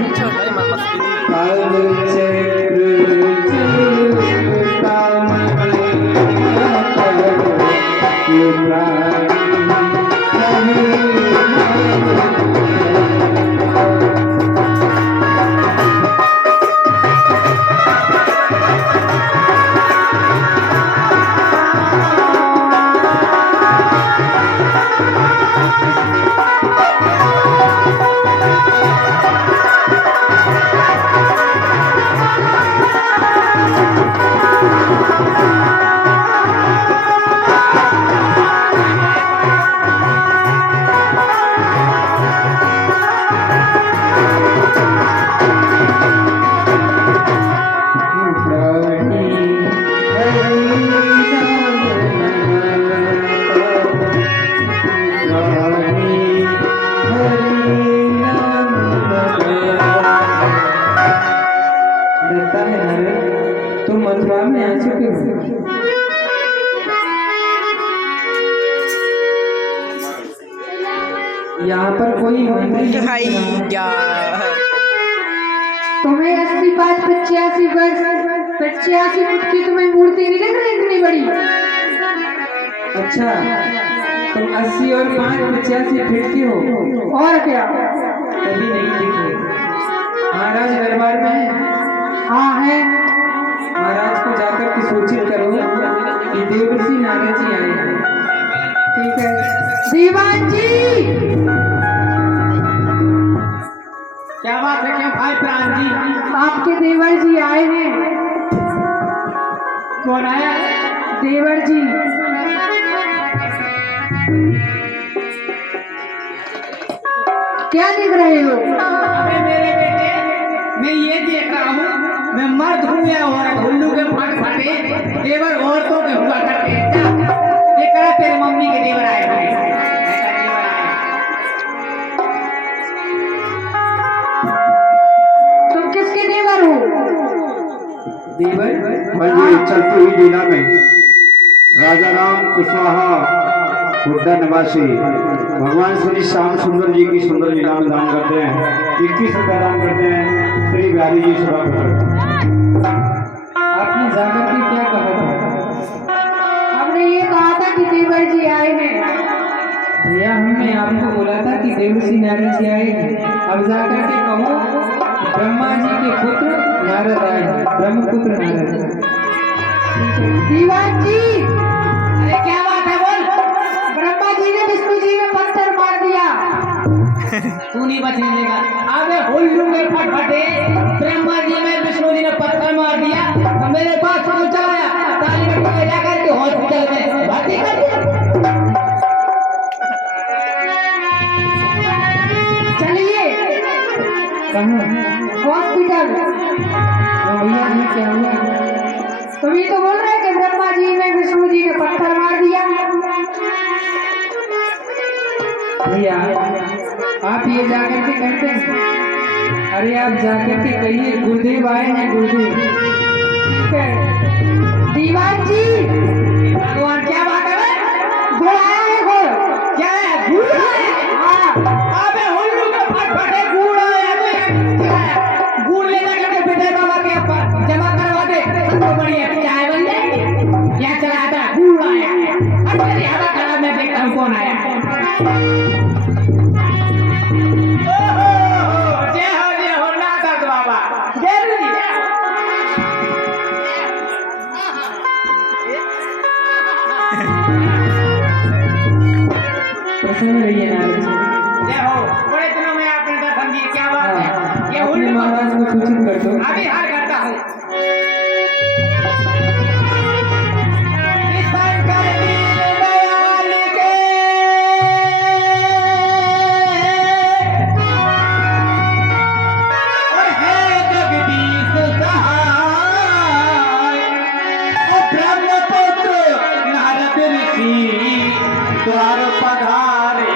लगता है नारद तुम मथुरा में आ चुके हो। यहाँ पर कोई मंदिर तुम्हें 85 85 वर्ष 85 फुट की तुम्हें मूर्ति नहीं लग रही इतनी बड़ी? अच्छा तुम 80 और 5 85 फीट की हो और क्या? कभी नहीं दिखे। महाराज दरबार में है। हाँ है। महाराज को जाकर के सूचित करो कि देवर्षि नारद जी आए हैं। ठीक है। दीवान जी क्या बात है? क्या भाई प्राण जी? आपके देवर जी आए हैं। कौन आया? देवर जी। क्या देख रहे हो? अबे मेरे बेटे, मैं ये देख रहा हूँ मैं मर्द हूँ या औरत? उल्लू के फट फटे देवर औरतों के हुआ करते हैं क्या? ये करा तेरे मम्मी के देवर आए हैं। ऐसा देवर आए। तुम किसके देवर हो? देवर वही चलती हुई लीला में राजा राम कुशवाहा खुर्दा निवासी भगवान श्री श्याम सुंदर जी की सुंदर लीला में दान करते हैं। 21 रुपया दान करते हैं श्री बिहारी जी सुरापुर। आपने जाकर के क्या कहा था? हमने ये कहा था कि देवर जी आए हैं। भैया हमने आपको बोला था कि देवर्षि नारद जी आए हैं। अब जाकर के कहो ब्रह्मा जी के पुत्र नारद आए हैं। ब्रह्मपुत्र नारद। दीवान जी अरे क्या बात है? बोल। ब्रह्मा जी ने विष्णु जी में पत्थर मार दिया। तू नहीं बचने देगा। अबे उल्लू के फट फटे ब्रह्मा जी में विष्णु जी ने पत्थर मार दिया तो मेरे पास फोन चलाया ताली बट्टी ले जाकर के हॉस्पिटल में भर्ती कर दिया। चलिए कहाँ? हॉस्पिटल। भैया ये क्या हुआ? तुम ही तो बोल रहे कि ब्रह्मा जी में विष्णु जी ने पत्थर मार दिया। भैया आप ये जाकर के कहते हैं। अरे आप जाकर के कहिए गुरुदेव आए हैं। गुरुदेव ठीक है। दीवान जी भगवान क्या बात है? घोड़ आया है। घोड़ क्या है? गुड़ है? हाँ। अबे उल्लू के फट फटे गुड़ आया है। गुड़ ले जाकर के विजय बाबा के ऊपर जमा करवा दे तो बढ़िया चाय बन जाएगी। क्या चला था? गुड़ आया है। अब मेरी हवा खराब मैं देखता हूँ कौन आया है। जय हो नाथ बाबा। जय जी प्रसन्न रहिए नारद जी। जय हो। बड़े दिनों में आपने दर्शन दिए। क्या बात है? ये अपने उल्लू महाराज को सूचित कर दो। अभी हार करता हूँ। द्वार पधारे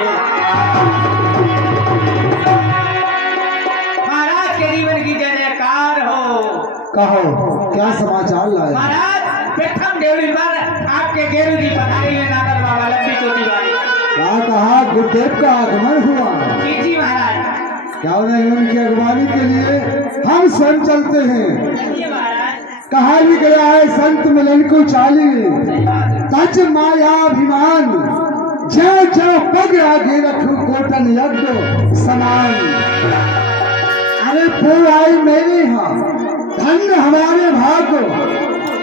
महाराज के जीवन की जय जयकार हो। कहो क्या समाचार लाए? महाराज प्रथम देवली पर आपके गेरू जी पधारे हुए नारद बाबा लंबी चोटी वाले। क्या कहा? गुरुदेव का आगमन हुआ। जी जी महाराज। क्या नहीं, उनकी अगवानी के लिए हम स्वयं चलते हैं। कहा भी गया है संत मिलन को चाली, तज मायाभिमान, जो जो पग आगे रखू कोटन यज्ञ समान। अरे वो आई मेरे यहाँ, धन्य हमारे भाग,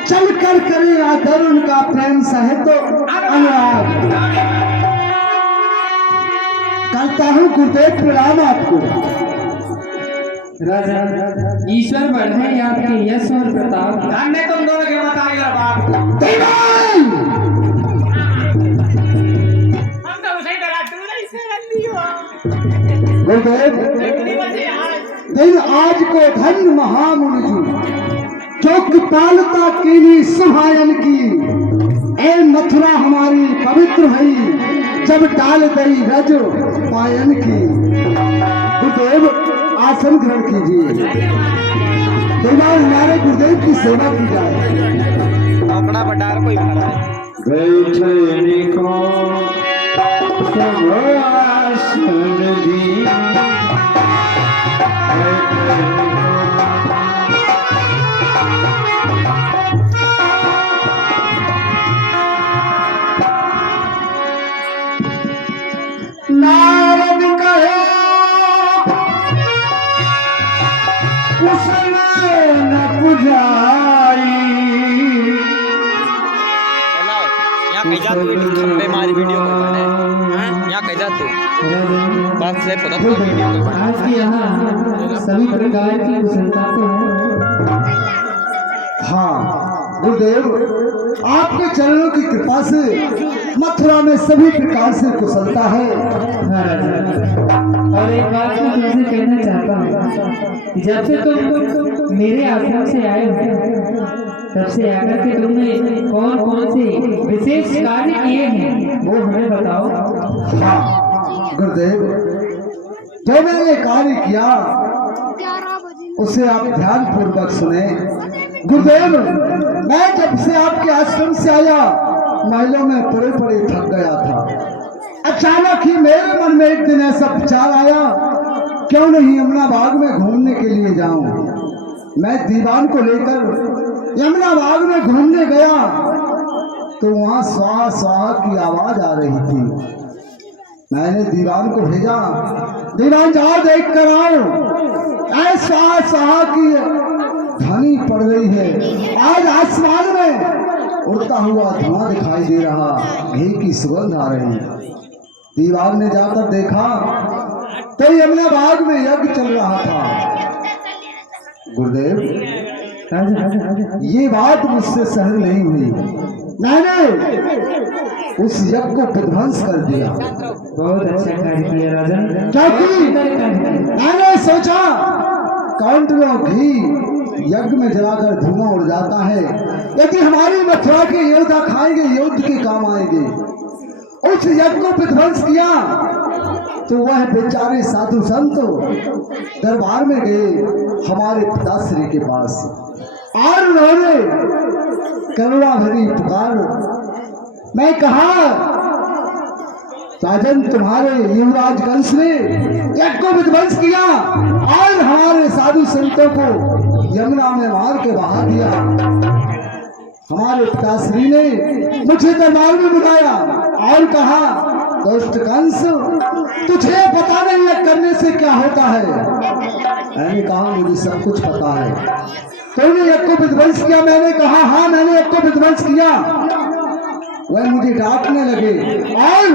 चल कर करे आदर उनका, प्रेम सहित अनुराग। करता हूँ गुरुदेव प्रणाम आपको। राजा, ईश्वर बढ़े आपके यश और प्रताप। धन्य तुम दोनों के बताइए बाप। दीवान! हम तो उसे डरा, तू नहीं से रंदी हो। गुरुदेव, इतनी बड़ी आज दिन आज को धन्य महामुनिजू, जो कृपालता कीनी सुहायन की। ए मथुरा हमारी पवित्र हुई, जब डाल दई रज पायन की। गुरुदेव आसन ग्रहण कीजिए। दीवान हमारे गुरुदेव की सेवा की जाए। अपना बटार कोई भरा है। बैठने को सब आसन दी, नारद कहे उसने न पुजाई। यहाँ कहीं जा तू खंबे मारी वीडियो को बने हैं, यहाँ कहीं जा तू बात से पता तो वीडियो को बने। आज के यहाँ सभी प्रकार की कुशलता तो है। हाँ गुरुदेव, आपके चरणों की कृपा से मथुरा में सभी प्रकार से कुशलता है। हाँ राजा, और एक बात मैं तुमसे कहना चाहता हूँ कि जब से तुम मेरे आश्रम से आए हो, तब से आकर के तुमने कौन कौन से विशेष कार्य किए हैं वो हमें बताओ। हाँ गुरुदेव, जो मैंने कार्य किया उसे आप ध्यान पूर्वक सुने। गुरुदेव, मैं जब से आपके आश्रम से आया महलों में पड़े पड़े थक गया था। अचानक ही मेरे मन में एक दिन ऐसा विचार आया, क्यों नहीं यमुना बाग में घूमने के लिए जाऊं। मैं दीवान को लेकर यमुना बाग में घूमने गया तो वहां स्वाहा स्वाहा की आवाज आ रही थी। मैंने दीवान को भेजा, दीवान जाओ देख कर आओ, ऐसा स्वाहा की ध्वनि पड़ रही है। आज आसमान में उड़ता हुआ धुआं दिखाई दे रहा, घी की सुगंध आ रही। दीवान ने जाकर देखा तो यमुना बाग में यज्ञ चल रहा था। गुरुदेव, ये बात मुझसे सहन नहीं हुई। मैंने उस यज्ञ को विध्वंस कर दिया। बहुत अच्छा कार्य किया राजन। क्योंकि मैंने सोचा कांटलों घी यज्ञ में जलाकर धुआं उड़ जाता है, यदि हमारी मथुरा के योद्धा खाएंगे युद्ध के काम आएंगे। उस यज्ञ को विध्वंस किया तो वह बेचारे साधु संत दरबार में गए हमारे पिताश्री के पास, और उन्होंने करुणा भरी पुकार। मैं कहा, राजन, तुम्हारे युवराज कंस ने यज्ञ को विध्वंस किया और हमारे साधु संतों को यमुना में मार के बहा दिया। हमारे पिताश्री ने मुझे दरबार में बुलाया और कहा, दुष्ट कंस, तुझे पता नहीं है करने से क्या होता है। मैंने कहा, मुझे सब कुछ पता है। तूने यज्ञ को विध्वंस किया? मैंने कहा, हाँ मैंने यज्ञ को विध्वंस किया। वह मुझे डांटने लगे और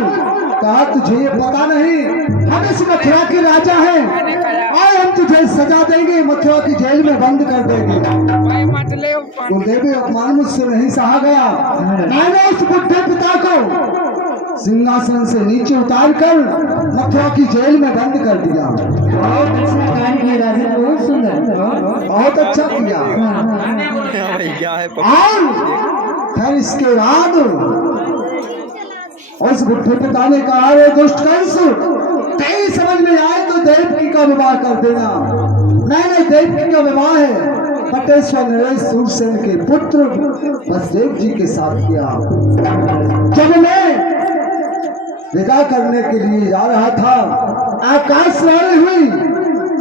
कहा, तुझे ये पता नहीं, हम इस मथुरा के राजा हैं और हम तुझे सजा देंगे, मथुरा की जेल में बंद कर देंगे। गुरुदेव, अपमान मुझसे नहीं सहा गया। मैंने उस बुढ़े पिता को सिंहासन से नीचे उतार कर मथुरा की जेल में बंद कर दिया। बहुत अच्छा कार्य किया राजन, बहुत सुंदर, बहुत अच्छा किया। और फिर इसके बाद उस बुढ़े पिता ने कहा, रे दुष्ट कंस, तेरी समझ में आए तो देवकी का विवाह कर देना। मैंने देवकी का विवाह है बटेश्वर नरेश सूरसेन के पुत्र वसुदेव जी के साथ किया। जब मैं विदा करने के लिए जा रहा था, आकाशवाणी हुई,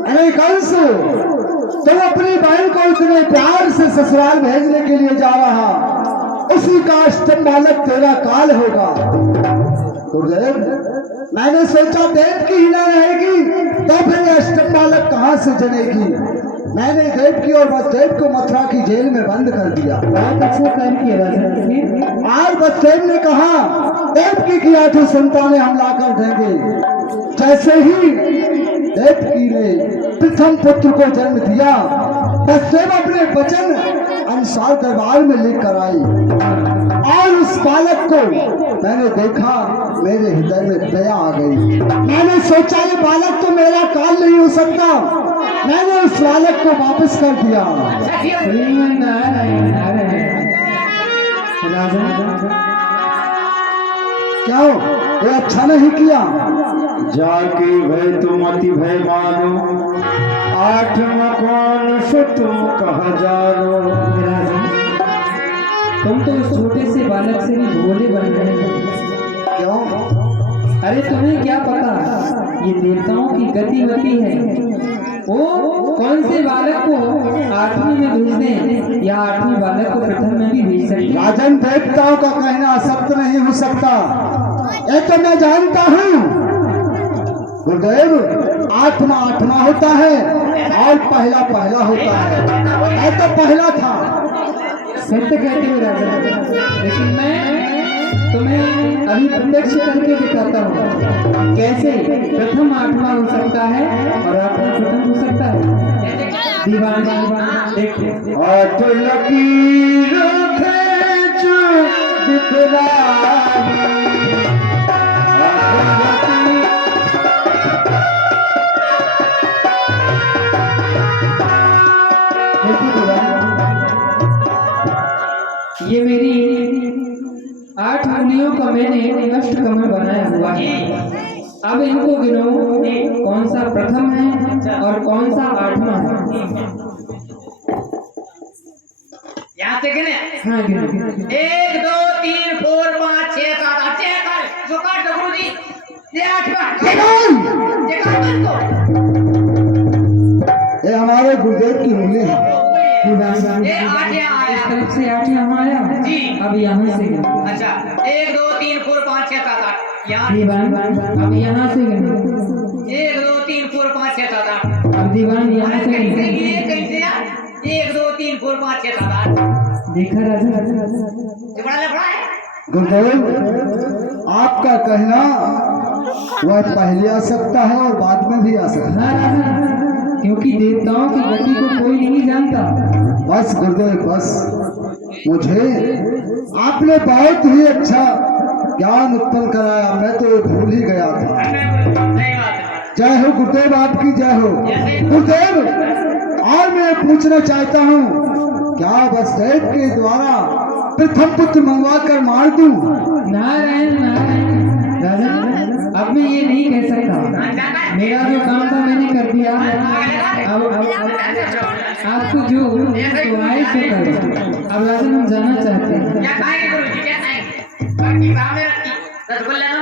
अरे कंस, तुम अपनी बहन को इतने प्यार से ससुराल भेजने के लिए जा रहा, उसी का अष्टम बालक तेरा काल होगा। गुरुदेव, मैंने सोचा देव की हिना रहेगी तो फिर अष्टम बालक कहाँ से जनेगी। मैंने देव की और वसुदेव को मथुरा की जेल में बंद कर दिया। बहुत अच्छा काम किया राजा। आज वसुदेव ने कहा देव की 8 संतानें हम ला कर देंगे। जैसे ही देवकी ने प्रथम पुत्र को जन्म दिया, वसुदेव अपने वचन अनुसार दरबार में लेकर आई और उस बालक को मैंने देखा, मेरे हृदय में दया आ गई। मैंने सोचा ये बालक तो मेरा काल नहीं हो सकता, मैंने उस बालक को वापस कर दिया। श्रीमन नारायण नारायण। राजा क्यों, ये अच्छा नहीं किया? जाके भय तुम अति भय मानो, 8 कौन सो तुम कहा जानो। राजा, तुम तो उस छोटे से बालक से भी भोले बन रहे हो। क्यों? अरे तुम्हें क्या पता ये देवताओं की गतिविधि है। वो कौन से बालक को 8वीं में भेज दें या 8वीं बालक को प्रथम में भी भेज सकते। राजन, देवताओं का कहना असत्य नहीं हो सकता, ये तो मैं जानता हूँ। गुरुदेव, 8वां होता है और पहला होता है। मैं तो पहला था। सत्य कहते हो राजा, लेकिन मैं तुम्हें अभी प्रत्यक्ष करके दिखाता हूँ कैसे प्रथम 8वां हो सकता है और 8वां प्रथम हो सकता है। दीवान देखो, 8 लकीरों खींच दिखलाई, ये मेरी 8 उंगलियों का मैंने अष्टकमल बनाया हुआ है। अब इनको गिनो, कौन सा प्रथम है और कौन सा 8वां है। यहाँ से गिने। हाँ गिनो। 1 2 3 4 5 6 7 8 कर जो काट दो गुरुजी। ये 8वां ये काट दो। ये हमारे गुरुदेव की उंगली है। ये 8 यहाँ इस आया। तरफ से 8 यहाँ आया जी। अब यहाँ से गिनो। अच्छा 1 2 3 4 5 6 7 8 यहाँ। दीवान अब यहाँ से गिनो। 1 2 3 4 5 6 7 8। अब दीवान यहाँ से कैसे गिनो। गिने कैसे यार? 1 2 3 4 5 6 7 8। देखा राजा, ये बड़ा लफड़ा है। गुरुदेव, आपका कहना वह पहले आ सकता है और बाद में भी आ सकता हाँ राजा, क्योंकि देवताओं की गति को कोई नहीं जानता। है। बस गुरुदेव, बस मुझे आपने बहुत ही अच्छा ज्ञान उत्पन्न कराया, मैं तो भूल ही गया था। जय हो गुरुदेव, आपकी जय हो। गुरुदेव, और मैं पूछना चाहता हूँ, क्या वसुदेव के द्वारा प्रथम पुत्र मंगवा कर मार दूं? नारायण नारायण। राजा, अब मैं ये नहीं कह सकता, मेरा जो काम था मैंने कर दिया। अब आपको जो ख्वाहिश है करो। अब राजा, हम जाना चाहते हैं। क्या खाएंगे गुरुजी, क्या खाएंगे? बाकी सामने रखी रसगुल्ला ना,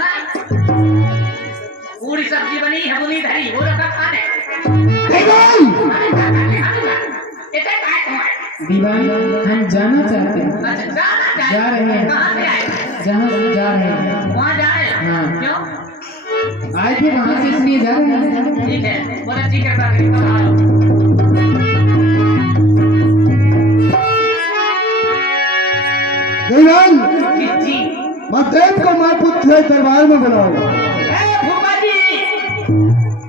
पूरी सब्जी बनी है, बुनी धरी वो रखा खाने। दीवान, हम जाना चाहते हैं। जा रहे हैं। कहाँ से आए? जहाँ जा रहे हैं। वहाँ जा रहे हैं। हाँ। क्यों? आए थे वहाँ से, इसलिए जा रहे हैं। ठीक है, बहुत अच्छी कृपा करी। कब आओ? दीवान, जी। वसुदेव को माँ पुत्र दरबार में बुलाओ। फूफा जी,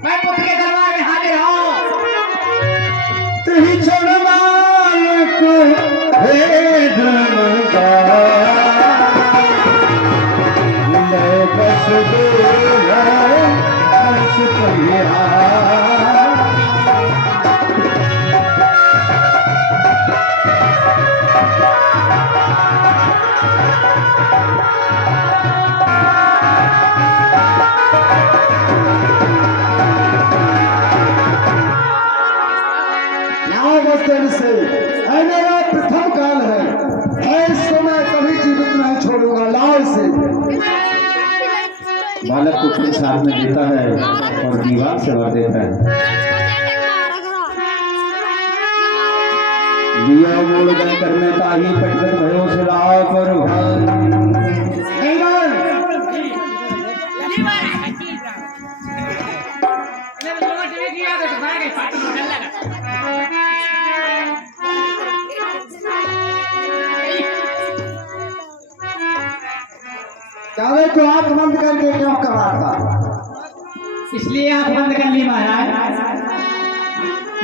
मैं पुत्र के दरबार में हाजिर हूँ। तेरी चरणाल को हे धर्मका, मैं बस दूर बस पहिया। से ऐ मेरा प्रथम काल है, इसको मैं कभी जीवित नहीं छोड़ूंगा। लाल से बालक को अपने साथ में देता है और दीवार से भर देता है। लिया मोड़ गए करने ताही कटकट भयो से राह पर चाहे तो आंख बंद करके क्यों कर रहा था? इसलिए आंख बंद कर ली महाराज।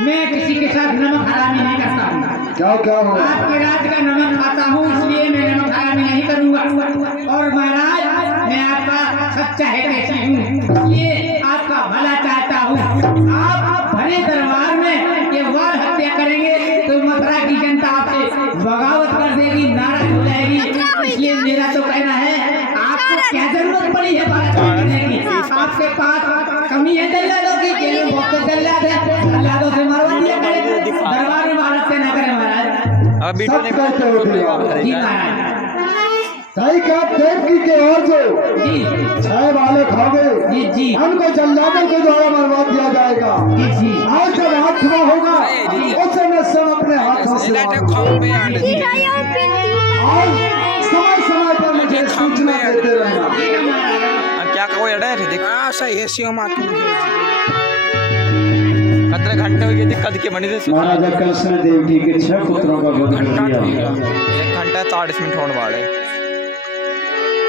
मैं किसी के साथ नमक हरामी नहीं करता हूँ। क्या हो? आपके राज्य का नमक खाता हूँ, इसलिए मैं नमक हरामी नहीं करूँगा। और महाराज मैं आपका सच्चा हितैषी हूँ, इसलिए आपका भला चाहता हूँ। आप भरे दरबार में ये वार हत्या करेंगे तो मथुरा की जनता आपसे बगावत कर देगी, नाराज हो जाएगी। इसलिए मेरा तो कहना है, आपको क्या जरूरत पड़ी है बात करने की? आपके पास कमी है जल्लादों की? जेल में बहुत जल्लाद है, जल्लादों से मरवा दिया करें, दरबार में भारत से न करें महाराज। अब वीडियो सब कहते हो जी महाराज। सही कहा, देवकी के और जो जी छह वाले खाओगे जी जी उनको जल्लादों के द्वारा मरवा दिया जाएगा। जी जी आज जब हाथ खड़ा होगा उस समय सब अपने हाथों से और समय समय पर मुझे सूचना देते रहना। अब क्या कहो अड़े थे देख सही है सीओ मातू कितने घंटे हो गए दिक्कत के बनी थे महाराजा कृष्ण देव जी के 6 पुत्रों का वध कर घंटा दिया। 1 घंटा 40 मिनट होने वाले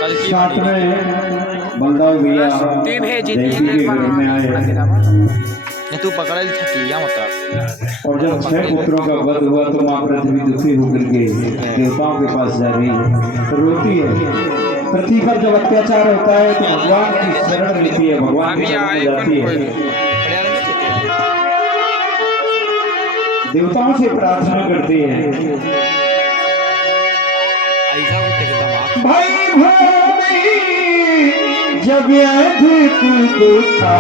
कल की साथ में बलदाव भैया देवकी के घर में आए तू पकड़ थकी या मतलब और जब 6 पुत्रों का वध हुआ तो माँ पृथ्वी दुखी होकर के देवताओं के पास जा रही है, तो रोती है। पृथ्वी पर जब अत्याचार होता है तो भगवान की शरण लेती है, भगवान की शरण में जाती है, देवताओं से प्रार्थना करती है। भाई भूमि जब अधिक दुखा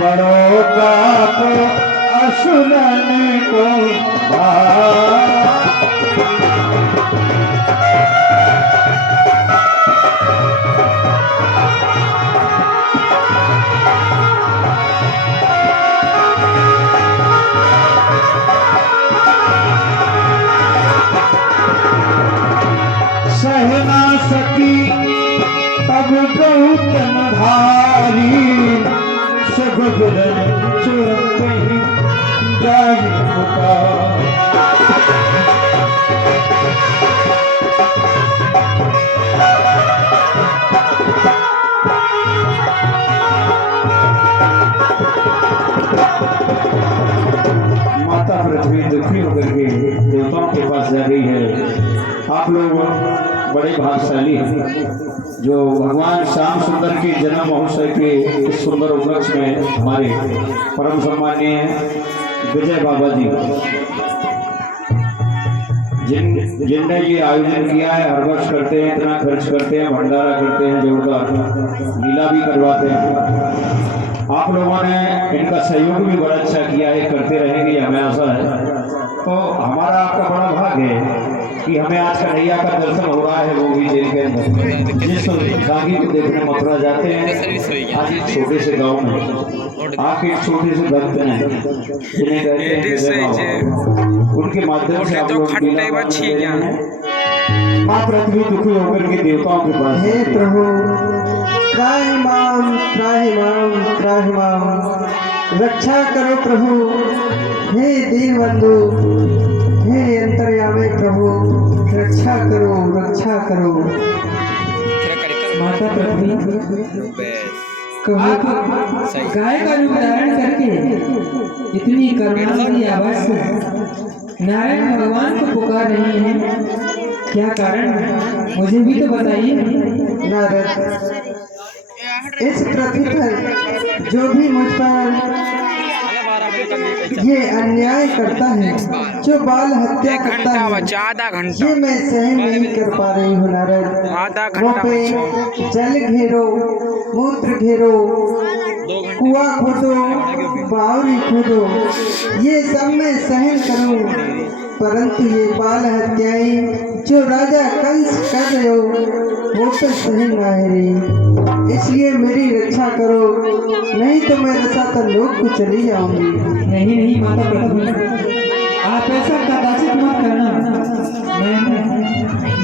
बड़ों का तो असुरन को सह ना सकी तब गौतम धारी सगुरन चुरते ही जाग पुकार। माता पृथ्वी दुखी होकर के देवताओं के पास जा रही है। आप लोग बड़े भाग्यशाली हैं जो भगवान श्याम सुंदर के जन्म महोत्सव के इस सुंदर उपलक्ष्य में हमारे परम सम्मानीय विजय बाबा जी जिनने ये आयोजन किया है, हर वर्ष करते हैं, इतना खर्च करते हैं, भंडारा करते हैं, जोरदार लीला भी करवाते हैं। आप लोगों ने इनका सहयोग भी बड़ा अच्छा किया है, करते रहेंगे हमें आशा है। तो हमारा आपका बड़ा भाग्य है कि हमें आज कन्हैया का दर्शन हो रहा है, वो भी जेल के अंदर। जिस गागी को देखने मथुरा जाते हैं, आज एक छोटे से गांव में आपके एक छोटे से भक्त हैं जिन्हें कहते हैं, उनके माध्यम से आप लोग माँ पृथ्वी दुखी होकर के देवताओं के पास। हे प्रभु त्राहिमाम त्राहिमाम त्राहिमाम, रक्षा करो प्रभु। हे दीन बंधु, हे अंतर्यामी प्रभु, रक्षा करो रक्षा करो। माता पृथ्वी कहो कि गाय का रूप धारण करके इतनी करुणामयी आवाज से नारायण भगवान को पुकार रही है, क्या कारण है? मुझे भी तो बताइए। नारद, इस पृथ्वी पर जो भी मुझ पर ये अन्याय करता है, जो बाल हत्या करता है, ये मैं सहन नहीं कर पा रही हूँ नारद। वो पे जल घेरो, मूत्र घेरो, कुआं खोदो, बावरी खोदो, ये सब मैं सहन करूँ, परंतु ये बाल हत्याएं जो राजा कंस कर रहे हो वो तो सहन ना है रही। इसलिए मेरी रक्षा करो, नहीं तो मैं रसातल लोक को चली जाऊंगी। नहीं नहीं देखिए माता पृथ्वी, आप ऐसा कदाचित मत करना।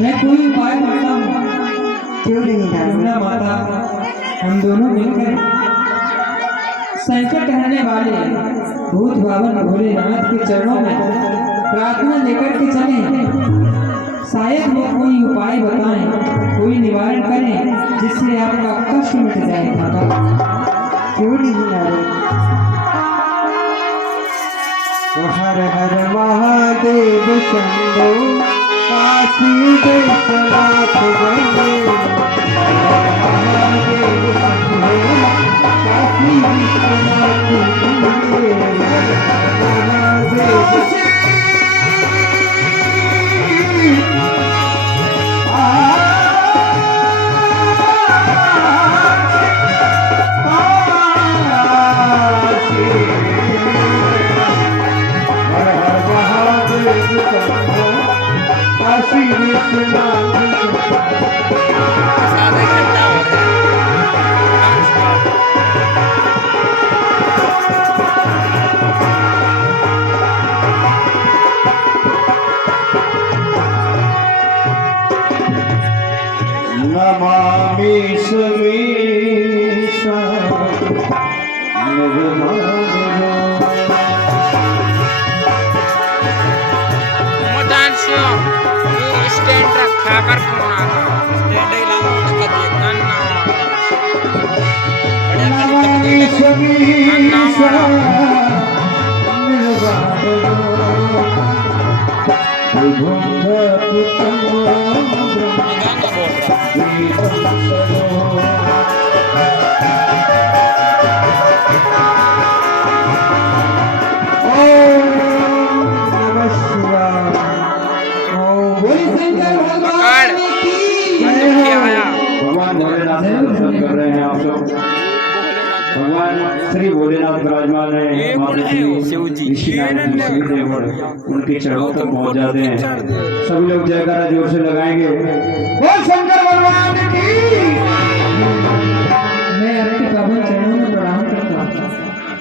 मैं कोई उपाय करता हूँ। क्यों नहीं नारद? ना माता, हम दोनों मिलकर संकट हरने वाले भूत भावन भोलेनाथ के चरणों में प्रार्थना लेकर के चलें। शायद वो कोई उपाय बताएं, कोई निवारण करें जिससे आपका कष्ट मिट जाए माता। क्यों नहीं नारद? हर हर महादेव शंभो काशी विश्वनाथ वंदे। महादेव शंभो काशी विश्वनाथ वंदे। महादेव नमामि समीसा स्टैंड रखा कर फोन आता स्टैंड ही लाना रखा दिए नमामि समीसा भगवान भोलेनाथ का दर्शन कर रहे हैं आप लोग। भगवान श्री भोलेनाथ विराजमान है। माता श्री ऋषिनाथ शिवदेव उनके चरणों तक पहुंच जाते हैं। सभी लोग जयकारा जोर से लगाएंगे। बोल शंकर भगवान की। मैं आपके पावन चरणों में प्रणाम करता हूँ।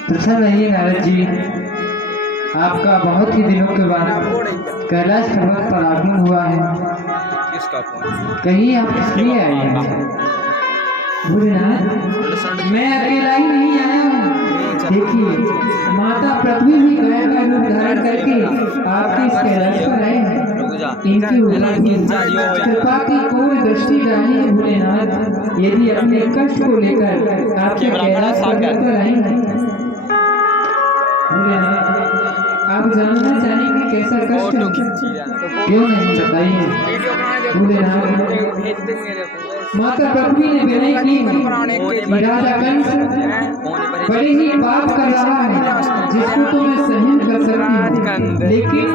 प्रसन्न रहिए नारद जी, आपका बहुत ही दिनों के बाद कैलाश पर्वत पर आगमन हुआ है। कहीं आप किस लिए आए हैं? भोलेनाथ, मैं अकेला ही नहीं आया हूँ। देखिए, माता पृथ्वी भी गया का रूप धारण करके आपके इस कैलाश पर आए हैं। इनकी कृपा की कोई दृष्टि डाली है भोलेनाथ, यदि अपने कष्ट को लेकर आपके कैलाश पर्वत पर आए हैं। भोलेनाथ, आप जानना चाहेंगे कैसा कष्ट है? क्यों नहीं बताइए भोलेनाथ। माता पृथ्वी ने विनय की, राजा कंस बड़े ही पाप कर रहा है जिसको तो मैं सहन कर सकती हूँ, लेकिन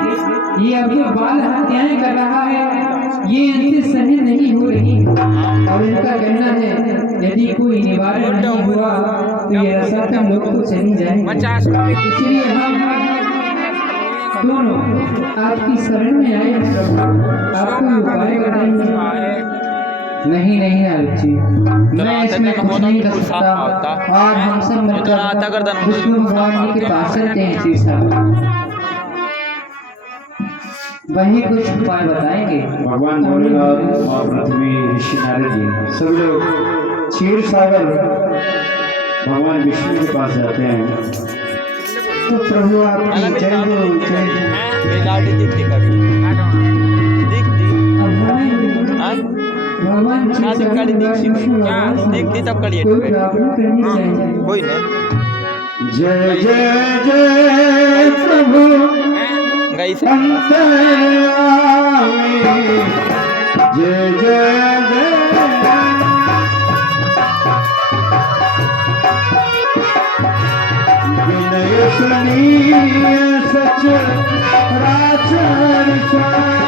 ये अब जो बाल हत्याएं कर रहा है ये इनसे सहन नहीं हो रही। और इनका कहना है यदि कोई निवारण नहीं हुआ तो ये रसातम लोग तो चली जाएंगे। इसलिए हम दोनों आपकी शरण में आए हैं प्रभु, आपको उपाय बताएंगे। नहीं नहीं नारद जी, मैं इसमें कुछ नहीं कर सकता और हम सब मिलकर विष्णु भगवान जी के पास चलते हैं। जी साहब, वही कुछ उपाय बताएंगे। भगवान भोलेनाथ माँ पृथ्वी ऋषि नारद जी सब लोग क्षीर सागर भगवान विष्णु के पास जाते हैं। तो प्रभु आपकी जय हो, जय हो। गाड़ी दिखती कभी दिखती भगवान दिखती तब करिए कोई ना। जय जय जय प्रभु गई से अंतर्यामी। जय जय जय विनय सुनीय सच राचर स्वामी।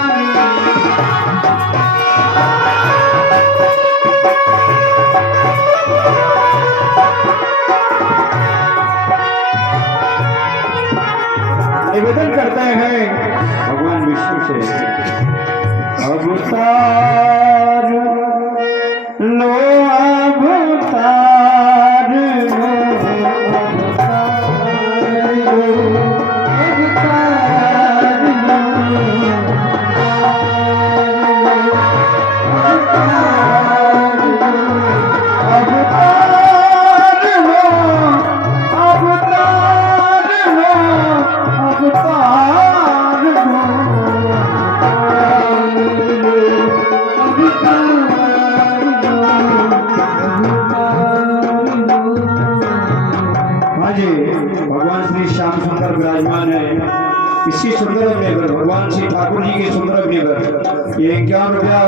निवेदन करते हैं भगवान विष्णु से, अवतार लो अवतार लो अवतार लो इसी सुंदर अग्निगर भगवान श्री ठाकुर जी के सुंदर अग्निगर ये 51 रुपया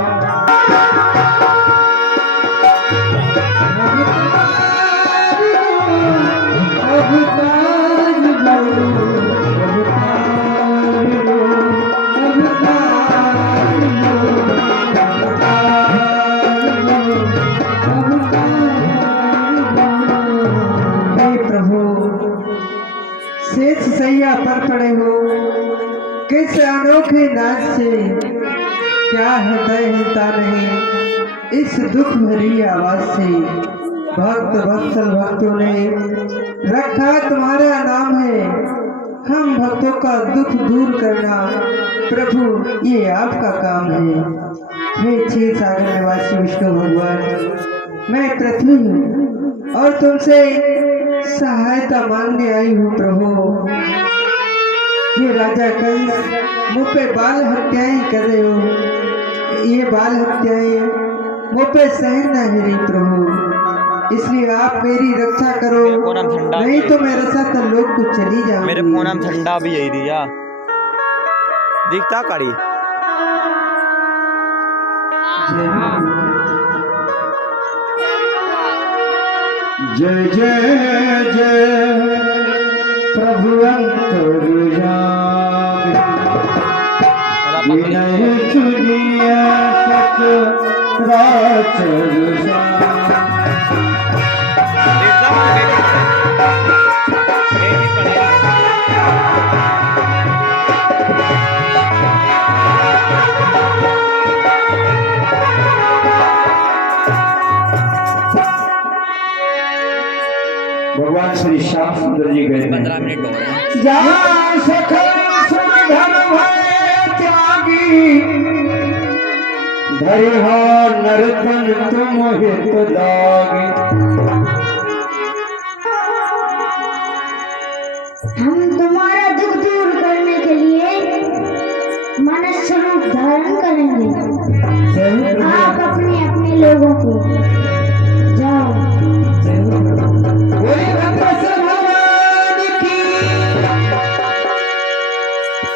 शेष सैया पर पड़े हो किस अनोखे नाच से क्या हृदय हिलता नहीं इस दुख भरी आवाज से भक्त वत्सल भक्तों ने रखा तुम्हारा नाम है हम भक्तों का दुख दूर करना प्रभु ये आपका काम है। हे क्षीर सागर निवासी विष्णु भगवान मैं पृथ्वी हूँ और तुमसे सहायता मांगने आई हूँ प्रभु। ये राजा कंस मुझ पे बाल हत्याएं कर रहे हो ये बाल हत्याएं मुझ पे सहन न है रे प्रभु इसलिए आप मेरी रक्षा करो नहीं तो मेरे साथ लोग को चली जाऊंगी। मेरे फोन में ठंडा भी यही दिया दिखता कड़ी जय जय जय प्रभु अंतर्यामी विनय चुनिया भगवान श्री श्याम सुंदर जी गए 15 मिनट हो रहे हैं। जहाँ सखल सुधन भय त्यागी धरे हो नरतन तुम हित दागी हम तुम्हारा दुख दूर करने के लिए मनुष्य रूप धारण करेंगे। आप अपने अपने लोगों को जाओ।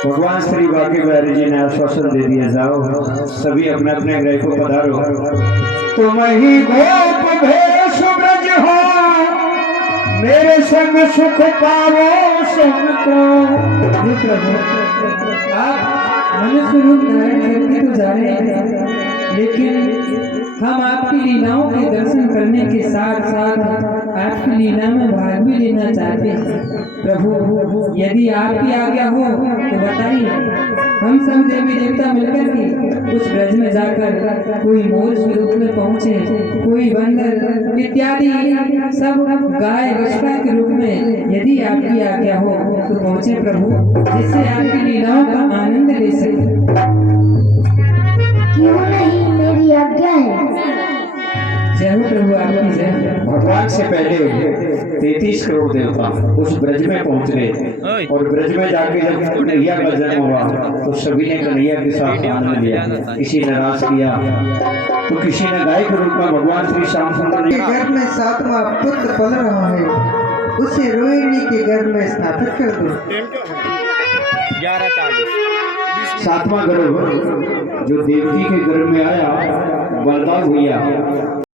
भगवान श्री बाकी बिहारी जी ने आश्वासन दे दिया जाओ सभी अपने अपने ग्रह को पधारो तुम ही गोप भेष ब्रज हो मेरे संग सुख पावो सबको। आप मनुष्य रूप धारण करके तो जा रहे हैं लेकिन हम आपकी लीलाओं के दर्शन करने के साथ साथ आपकी लीला में भाग भी लेना चाहते हैं। प्रभु यदि आपकी आज्ञा हो तो बताइए हम सब देवी देवता मिलकर के उस ब्रज में जाकर कोई मोर स्वरूप में पहुँचे कोई बंदर इत्यादि सब गाय बछड़ा के रूप में यदि आपकी आज्ञा हो तो पहुँचे प्रभु जिससे आपकी लीलाओं का आनंद ले सके। क्यों नहीं मेरी आज्ञा है। जय हो प्रभु आपकी जय। भगवान से पहले 33 करोड़ देवता उस ब्रज में पहुंच गए और ब्रज में जाके जब कन्हैया का जन्म हुआ तो सभी ने कन्हैया के साथ आनंद लिया। किसी ने रास किया तो किसी ने गाय के रूप में भगवान श्री श्याम सुंदर जी घर में 7वां पुत्र पल रहा है उसे रोहिणी के घर में स्थापित कर दो। 11:40 7वां गर्भ जो देवकी के गर्भ में आया बलदाव भैया